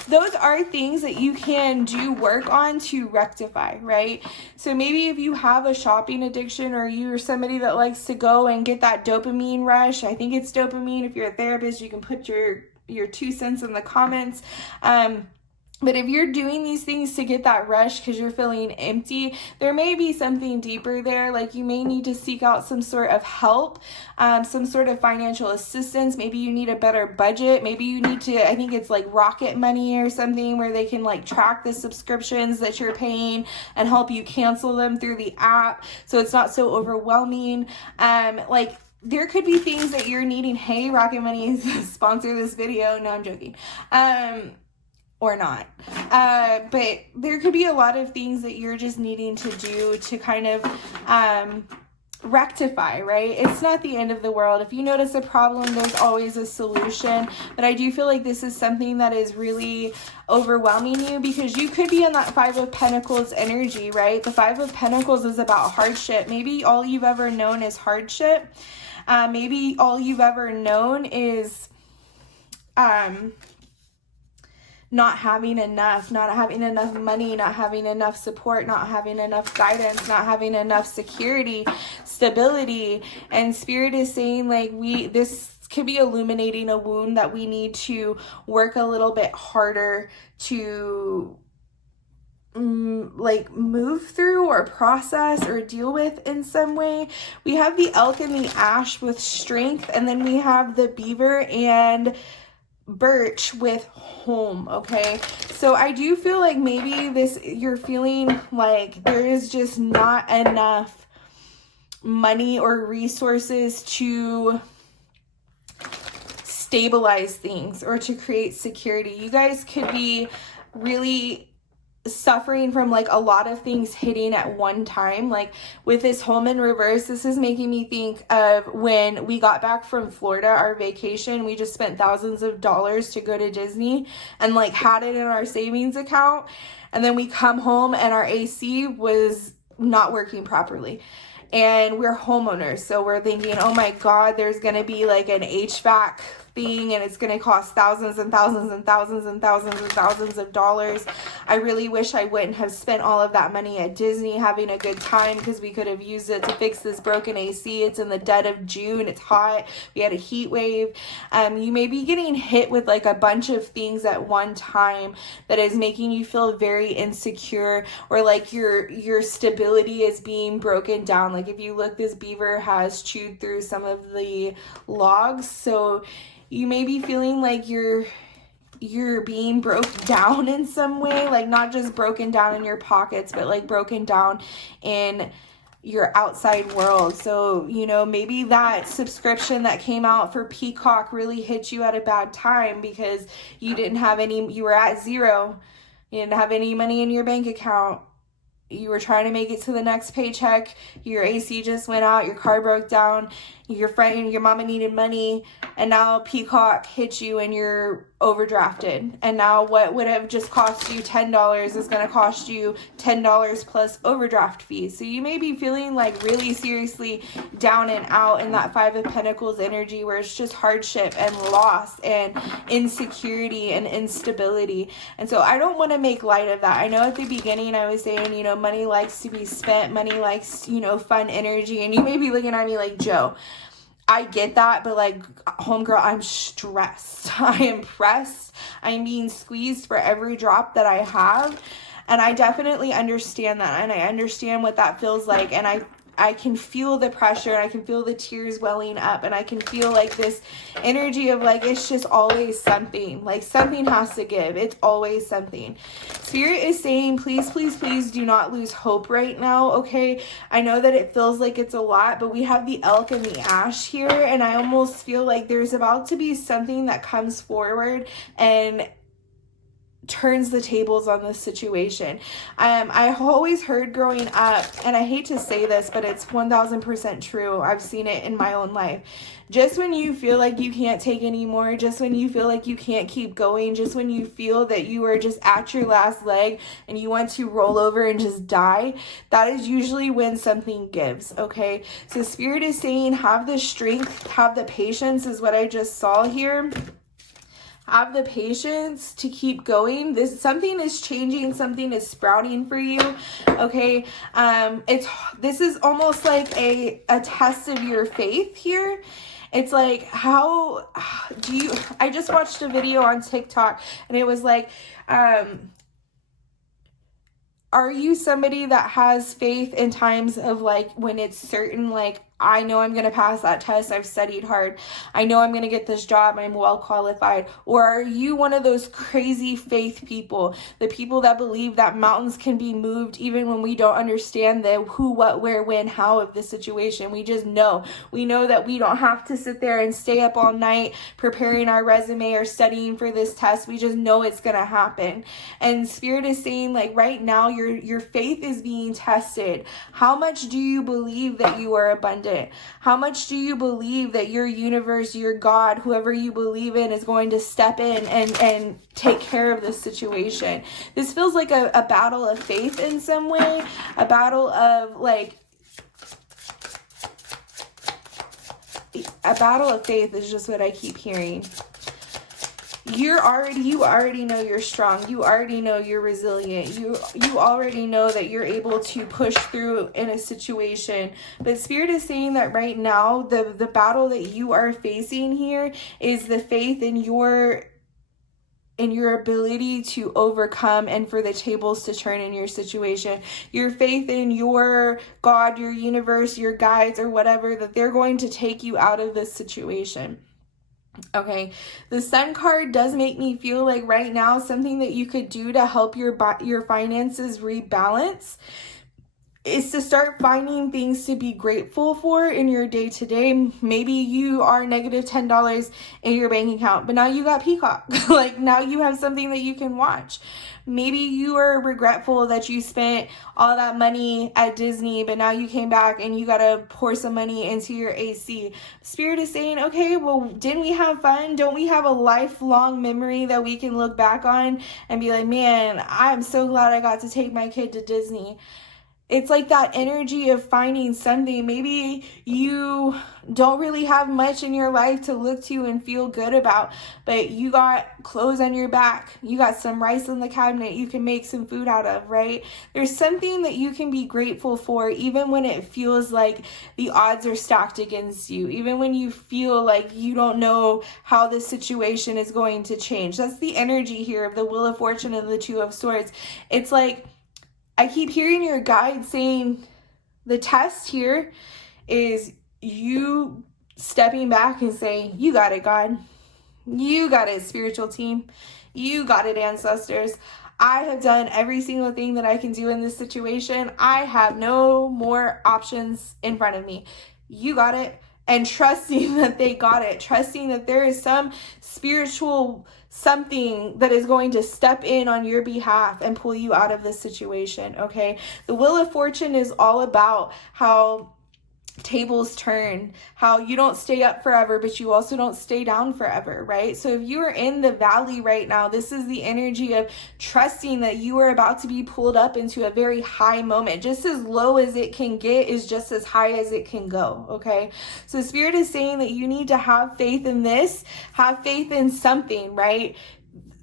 Those are things that you can do work on to rectify, right? So maybe if you have a shopping addiction, or you're somebody that likes to go and get that dopamine rush, I think it's dopamine. If you're a therapist, you can put your 2 cents in the comments. But if you're doing these things to get that rush because you're feeling empty, there may be something deeper there. Like, you may need to seek out some sort of help, some sort of financial assistance. Maybe you need a better budget. Maybe you need to, I think it's like Rocket Money or something, where they can like track the subscriptions that you're paying and help you cancel them through the app, so it's not so overwhelming. Like, there could be things that you're needing. Hey, Rocket Money, sponsor this video. No, I'm joking. Or not. But there could be a lot of things that you're just needing to do to kind of rectify, right? It's not the end of the world. If you notice a problem, there's always a solution. But I do feel like this is something that is really overwhelming you, because you could be in that Five of Pentacles energy, right? The Five of Pentacles is about hardship. Maybe all you've ever known is hardship. Maybe all you've ever known is not having enough money, not having enough support, not having enough guidance, not having enough security, stability. And Spirit is saying, like, this could be illuminating a wound that we need to work a little bit harder to like move through or process or deal with in some way. We have the elk and the ash with strength, and then we have the beaver and birch with home. Okay, so I do feel like maybe you're feeling like there is just not enough money or resources to stabilize things or to create security. You guys could be really suffering from like a lot of things hitting at one time. Like with this home in reverse, this is making me think of when we got back from Florida, our vacation. We just spent thousands of dollars to go to Disney and like had it in our savings account, and then we come home and our AC was not working properly. And we're homeowners, so we're thinking, oh my God, there's gonna be like an HVAC thing and it's gonna cost thousands and thousands and thousands and thousands and thousands of dollars. I really wish I wouldn't have spent all of that money at Disney having a good time, because we could have used it to fix this broken AC. It's in the dead of June, it's hot, we had a heat wave. You may be getting hit with like a bunch of things at one time that is making you feel very insecure, or like your stability is being broken down. Like if you look, this beaver has chewed through some of the logs, so you may be feeling like you're being broke down in some way, like not just broken down in your pockets, but like broken down in your outside world. So, you know, maybe that subscription that came out for Peacock really hit you at a bad time, because you were at zero. You didn't have any money in your bank account. You were trying to make it to the next paycheck. Your AC just went out. Your car broke down. Your mama needed money. And now Peacock hit you and you're overdrafted. And now what would have just cost you $10 is going to cost you $10 plus overdraft fees. So you may be feeling like really seriously down and out in that Five of Pentacles energy, where it's just hardship and loss and insecurity and instability. And so I don't want to make light of that. I know at the beginning I was saying, you know, money likes to be spent. Money likes, you know, fun energy. And you may be looking at me like, Joe, I get that, but like, homegirl, I'm stressed. I am pressed. I'm being squeezed for every drop that I have. And I definitely understand that. And I understand what that feels like. And I can feel the pressure, and I can feel the tears welling up, and I can feel like this energy of like, it's just always something. Like something has to give. It's always something. Spirit is saying, please, please, please do not lose hope right now, okay? I know that it feels like it's a lot, but we have the elk and the ash here, and I almost feel like there's about to be something that comes forward and turns the tables on this situation. I've always heard growing up, and I hate to say this, but it's 1000% true. I've seen it in my own life. Just when you feel like you can't take anymore, just when you feel like you can't keep going, just when you feel that you are just at your last leg and you want to roll over and just die, that is usually when something gives, okay? So Spirit is saying, have the strength, have the patience, is what I just saw here. Have the patience to keep going. Something is changing, something is sprouting for you, okay? This is almost like a test of your faith here. It's like, how do you, I just watched a video on TikTok, and it was like, are you somebody that has faith in times of like when it's certain, like I know I'm going to pass that test. I've studied hard. I know I'm going to get this job. I'm well qualified. Or are you one of those crazy faith people, the people that believe that mountains can be moved even when we don't understand the who, what, where, when, how of the situation? We just know. We know that we don't have to sit there and stay up all night preparing our resume or studying for this test. We just know it's going to happen. And Spirit is saying, like, right now, your faith is being tested. How much do you believe that you are abundant? How much do you believe that your universe, your God, whoever you believe in, is going to step in and take care of this situation? This feels like a battle of faith in some way, a battle of faith is just what I keep hearing. You already know you're strong. You already know you're resilient. You already know that you're able to push through in a situation. But Spirit is saying that right now, the battle that you are facing here is the faith in your ability to overcome and for the tables to turn in your situation. Your faith in your God, your universe, your guides, or whatever, that they're going to take you out of this situation. Okay, the Sun card does make me feel like right now something that you could do to help your finances rebalance is to start finding things to be grateful for in your day-to-day. Maybe you are negative $10 in your bank account, but now you got Peacock. Like, now you have something that you can watch. Maybe you are regretful that you spent all that money at Disney, but now you came back and you got to pour some money into your AC. Spirit is saying, okay, well, didn't we have fun? Don't we have a lifelong memory that we can look back on and be like, man, I'm so glad I got to take my kid to Disney. It's like that energy of finding something. Maybe you don't really have much in your life to look to and feel good about, but you got clothes on your back. You got some rice in the cabinet you can make some food out of, right? There's something that you can be grateful for even when it feels like the odds are stacked against you, even when you feel like you don't know how the situation is going to change. That's the energy here of the Wheel of Fortune and the Two of Swords. It's like, I keep hearing your guide saying the test here is you stepping back and saying, you got it, God. You got it, spiritual team. You got it, ancestors. I have done every single thing that I can do in this situation. I have no more options in front of me. You got it. And trusting that they got it. Trusting that there is some spiritual something that is going to step in on your behalf and pull you out of this situation, okay? The Wheel of Fortune is all about how tables turn, how you don't stay up forever, but you also don't stay down forever, right? So if you are in the valley right now, this is the energy of trusting that you are about to be pulled up into a very high moment. Just as low as it can get is just as high as it can go, okay? So Spirit is saying that you need to have faith in this, have faith in something, right?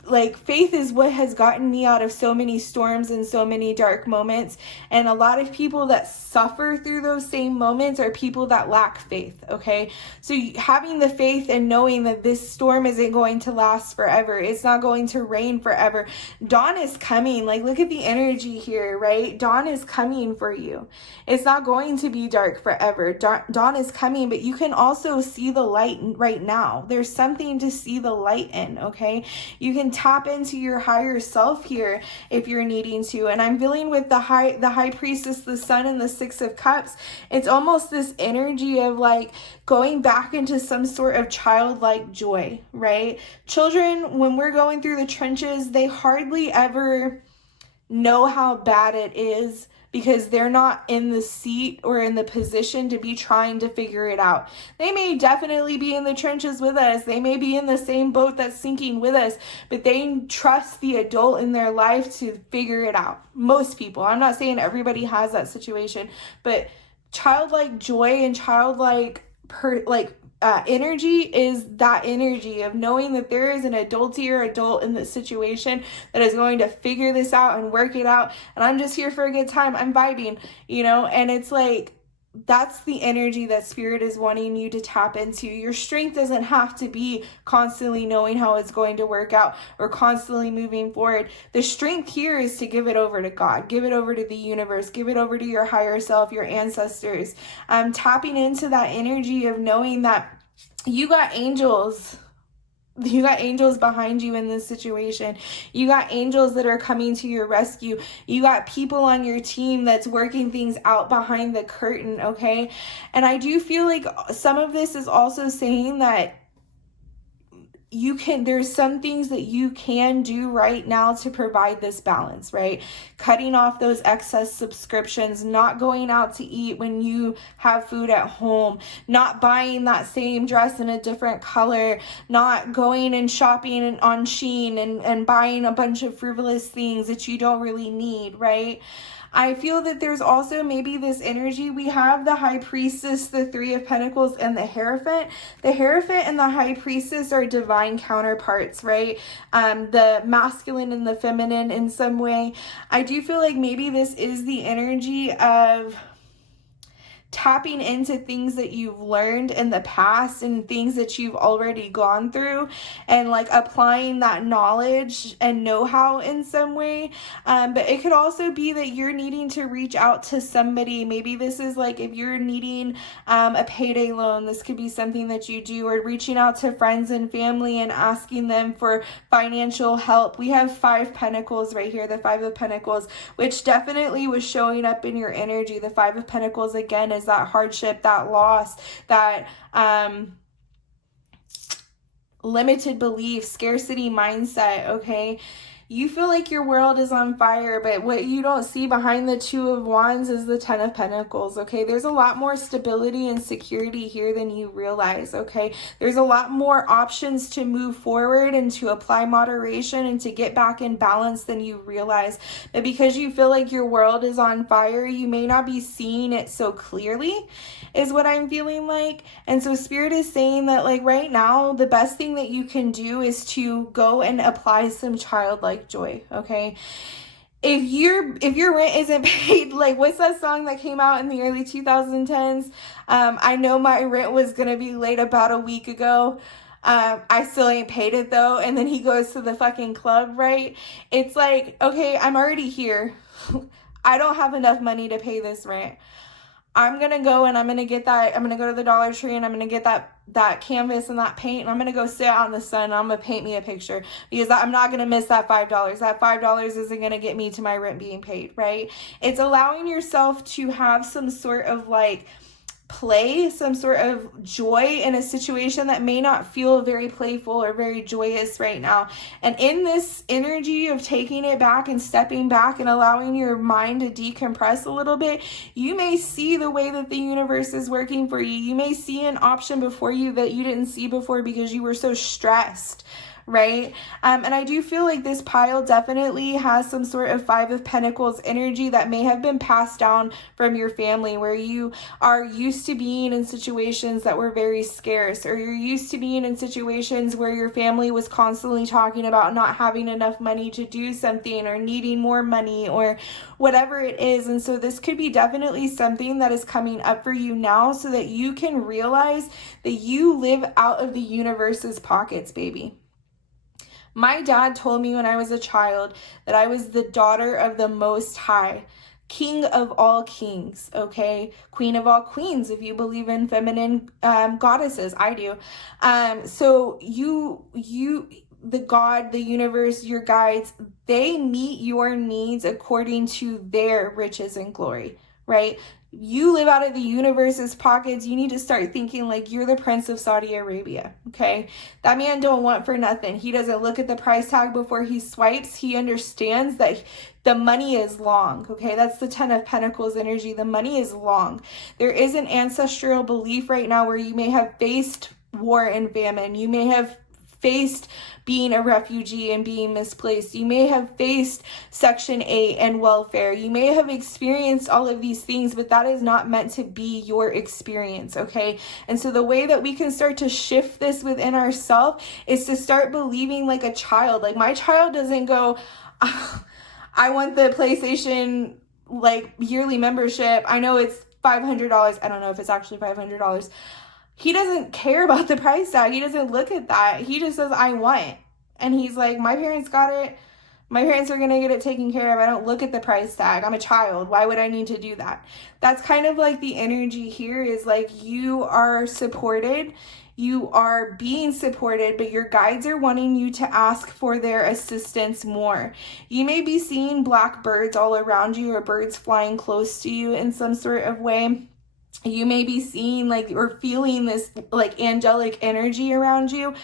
Like, faith is what has gotten me out of so many storms and so many dark moments. And a lot of people that suffer through those same moments are people that lack faith, okay? So having the faith and knowing that this storm isn't going to last forever. It's not going to rain forever. Dawn is coming. Like, look at the energy here, right? Dawn is coming for you. It's not going to be dark forever. Dawn is coming, but you can also see the light right now. There's something to see the light in, okay? You can tap into your higher self here if you're needing to. And I'm feeling with the high priestess, the sun, and the Six of Cups, it's almost this energy of like going back into some sort of childlike joy, right? Children, when we're going through the trenches, they hardly ever know how bad it is, because they're not in the seat or in the position to be trying to figure it out. They may definitely be in the trenches with us. They may be in the same boat that's sinking with us, but they trust the adult in their life to figure it out. Most people. I'm not saying everybody has that situation, but childlike joy and childlike energy is that energy of knowing that there is an adultier adult in this situation that is going to figure this out and work it out. And I'm just here for a good time. I'm vibing, and it's like that's the energy that Spirit is wanting you to tap into. Your strength doesn't have to be constantly knowing how it's going to work out or constantly moving forward. The strength here is to give it over to God, give it over to the universe, give it over to your higher self, your ancestors. Tapping into that energy of knowing that you got angels. You got angels behind you in this situation. You got angels that are coming to your rescue. You got people on your team that's working things out behind the curtain, okay? And I do feel like some of this is also saying that there's some things that you can do right now to provide this balance, right? Cutting off those excess subscriptions, not going out to eat when you have food at home, not buying that same dress in a different color, not going and shopping on Shein and buying a bunch of frivolous things that you don't really need, right? I feel that there's also maybe this energy. We have the High Priestess, the Three of Pentacles, and the Hierophant. The Hierophant and the High Priestess are divine counterparts, right? The masculine and the feminine in some way. I do feel like maybe this is the energy of tapping into things that you've learned in the past and things that you've already gone through and like applying that knowledge and know-how in some way. But it could also be that you're needing to reach out to somebody. Maybe this is like if you're needing a payday loan, this could be something that you do, or reaching out to friends and family and asking them for financial help. We have 5 Pentacles right here, the 5 of Pentacles, which definitely was showing up in your energy. The 5 of Pentacles again is that hardship, that loss, that limited belief, scarcity mindset, okay? You feel like your world is on fire, but what you don't see behind the 2 of Wands is the 10 of Pentacles, okay? There's a lot more stability and security here than you realize, okay? There's a lot more options to move forward and to apply moderation and to get back in balance than you realize. But because you feel like your world is on fire, you may not be seeing it so clearly, is what I'm feeling like. And so Spirit is saying that like right now, the best thing that you can do is to go and apply some childlike joy, okay? If your rent isn't paid, like what's that song that came out in the early 2010s? I know my rent was gonna be late about a week ago. I still ain't paid it though. And then he goes to the fucking club, right? It's like, okay, I'm already here. I don't have enough money to pay this rent. I'm going to go and I'm going to get that. I'm going to go to the Dollar Tree and I'm going to get that canvas and that paint. And I'm going to go sit out in the sun and I'm going to paint me a picture because I'm not going to miss that $5. That $5 isn't going to get me to my rent being paid, right? It's allowing yourself to have some sort of like play, some sort of joy in a situation that may not feel very playful or very joyous right now. And in this energy of taking it back and stepping back and allowing your mind to decompress a little bit, you may see the way that the universe is working for you. You may see an option before you that you didn't see before because you were so stressed, right? And I do feel like this pile definitely has some sort of 5 of Pentacles energy that may have been passed down from your family, where you are used to being in situations that were very scarce, or you're used to being in situations where your family was constantly talking about not having enough money to do something or needing more money or whatever it is. And so this could be definitely something that is coming up for you now so that you can realize that you live out of the universe's pockets, baby. My dad told me when I was a child that I was the daughter of the Most High, King of all kings, okay? Queen of all queens, if you believe in feminine goddesses. I do. So the God, the universe, your guides, they meet your needs according to their riches and glory, right? You live out of the universe's pockets. You need to start thinking like you're the Prince of Saudi Arabia, okay? That man don't want for nothing. He doesn't look at the price tag before he swipes. He understands that the money is long, okay? That's the 10 of Pentacles energy. The money is long. There is an ancestral belief right now where you may have faced war and famine. You may have faced being a refugee and being misplaced. You may have faced Section 8 and welfare. You may have experienced all of these things, but that is not meant to be your experience, okay? And so the way that we can start to shift this within ourselves is to start believing like a child. Like my child doesn't go, I want the PlayStation like yearly membership. I know it's $500. I don't know if it's actually $500. He doesn't care about the price tag. He doesn't look at that. He just says, I want it. And he's like, my parents got it. My parents are going to get it taken care of. I don't look at the price tag. I'm a child. Why would I need to do that? That's kind of like the energy here is like you are supported. You are being supported, but your guides are wanting you to ask for their assistance more. You may be seeing black birds all around you or birds flying close to you in some sort of way. You may be seeing like or feeling this like angelic energy around you.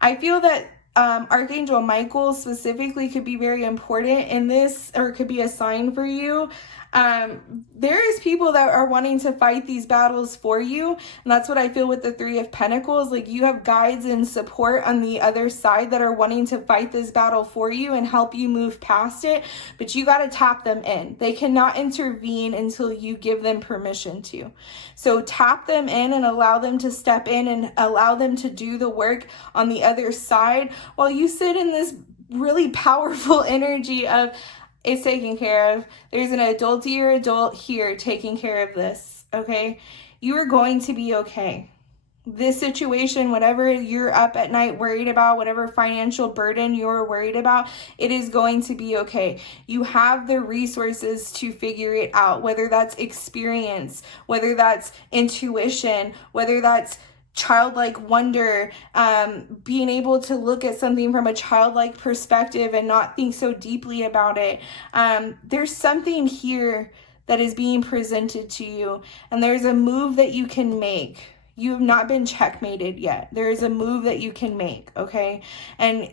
I feel that Archangel Michael specifically could be very important in this, or could be a sign for you. There is people that are wanting to fight these battles for you, and that's what I feel with the Three of Pentacles. Like you have guides and support on the other side that are wanting to fight this battle for you and help you move past it, but you got to tap them in. They cannot intervene until you give them permission to. So tap them in and allow them to step in and allow them to do the work on the other side while you sit in this really powerful energy of, it's taken care of. There's an adultier adult here taking care of this, okay? You are going to be okay. This situation, whatever you're up at night worried about, whatever financial burden you're worried about, it is going to be okay. You have the resources to figure it out, whether that's experience, whether that's intuition, whether that's childlike wonder, being able to look at something from a childlike perspective and not think so deeply about it. There's something here that is being presented to you, and there's a move that you can make. You have not been checkmated yet. There is a move that you can make, okay? And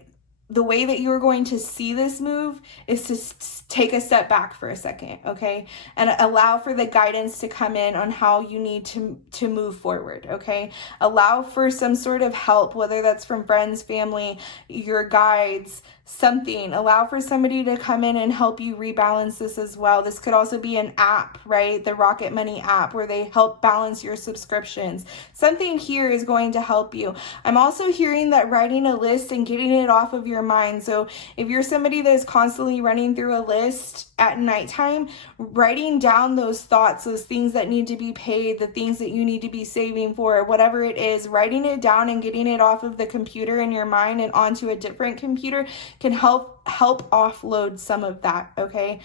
the way that you're going to see this move is to take a step back for a second, okay? And allow for the guidance to come in on how you need to move forward, okay? Allow for some sort of help, whether that's from friends, family, your guides, something. Allow for somebody to come in and help you rebalance this as well. This could also be an app, right? The Rocket Money app, where they help balance your subscriptions. Something here is going to help you. I'm also hearing that writing a list and getting it off of your mind. So if you're somebody that is constantly running through a list at nighttime, writing down those thoughts, those things that need to be paid, the things that you need to be saving for, whatever it is, writing it down and getting it off of the computer in your mind and onto a different computer can help offload some of that, okay?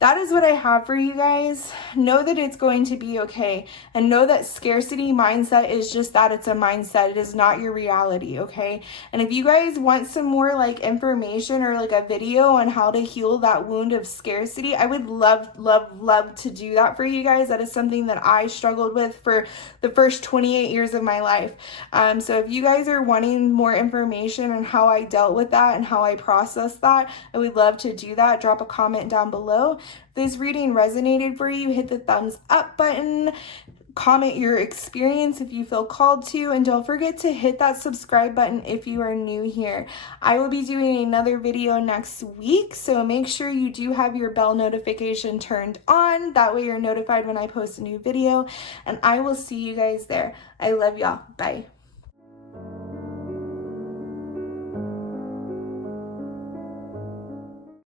That is what I have for you guys. Know that it's going to be okay. And know that scarcity mindset is just that. It's a mindset. It is not your reality, okay? And if you guys want some more like information or like a video on how to heal that wound of scarcity, I would love to do that for you guys. That is something that I struggled with for the first 28 years of my life. So if you guys are wanting more information on how I dealt with that and how I processed that, I would love to do that. Drop a comment down below. If this reading resonated for you, hit the thumbs up button, comment your experience if you feel called to, and don't forget to hit that subscribe button if you are new here. I will be doing another video next week, so make sure you do have your bell notification turned on. That way you're notified when I post a new video, and I will see you guys there. I love y'all. Bye.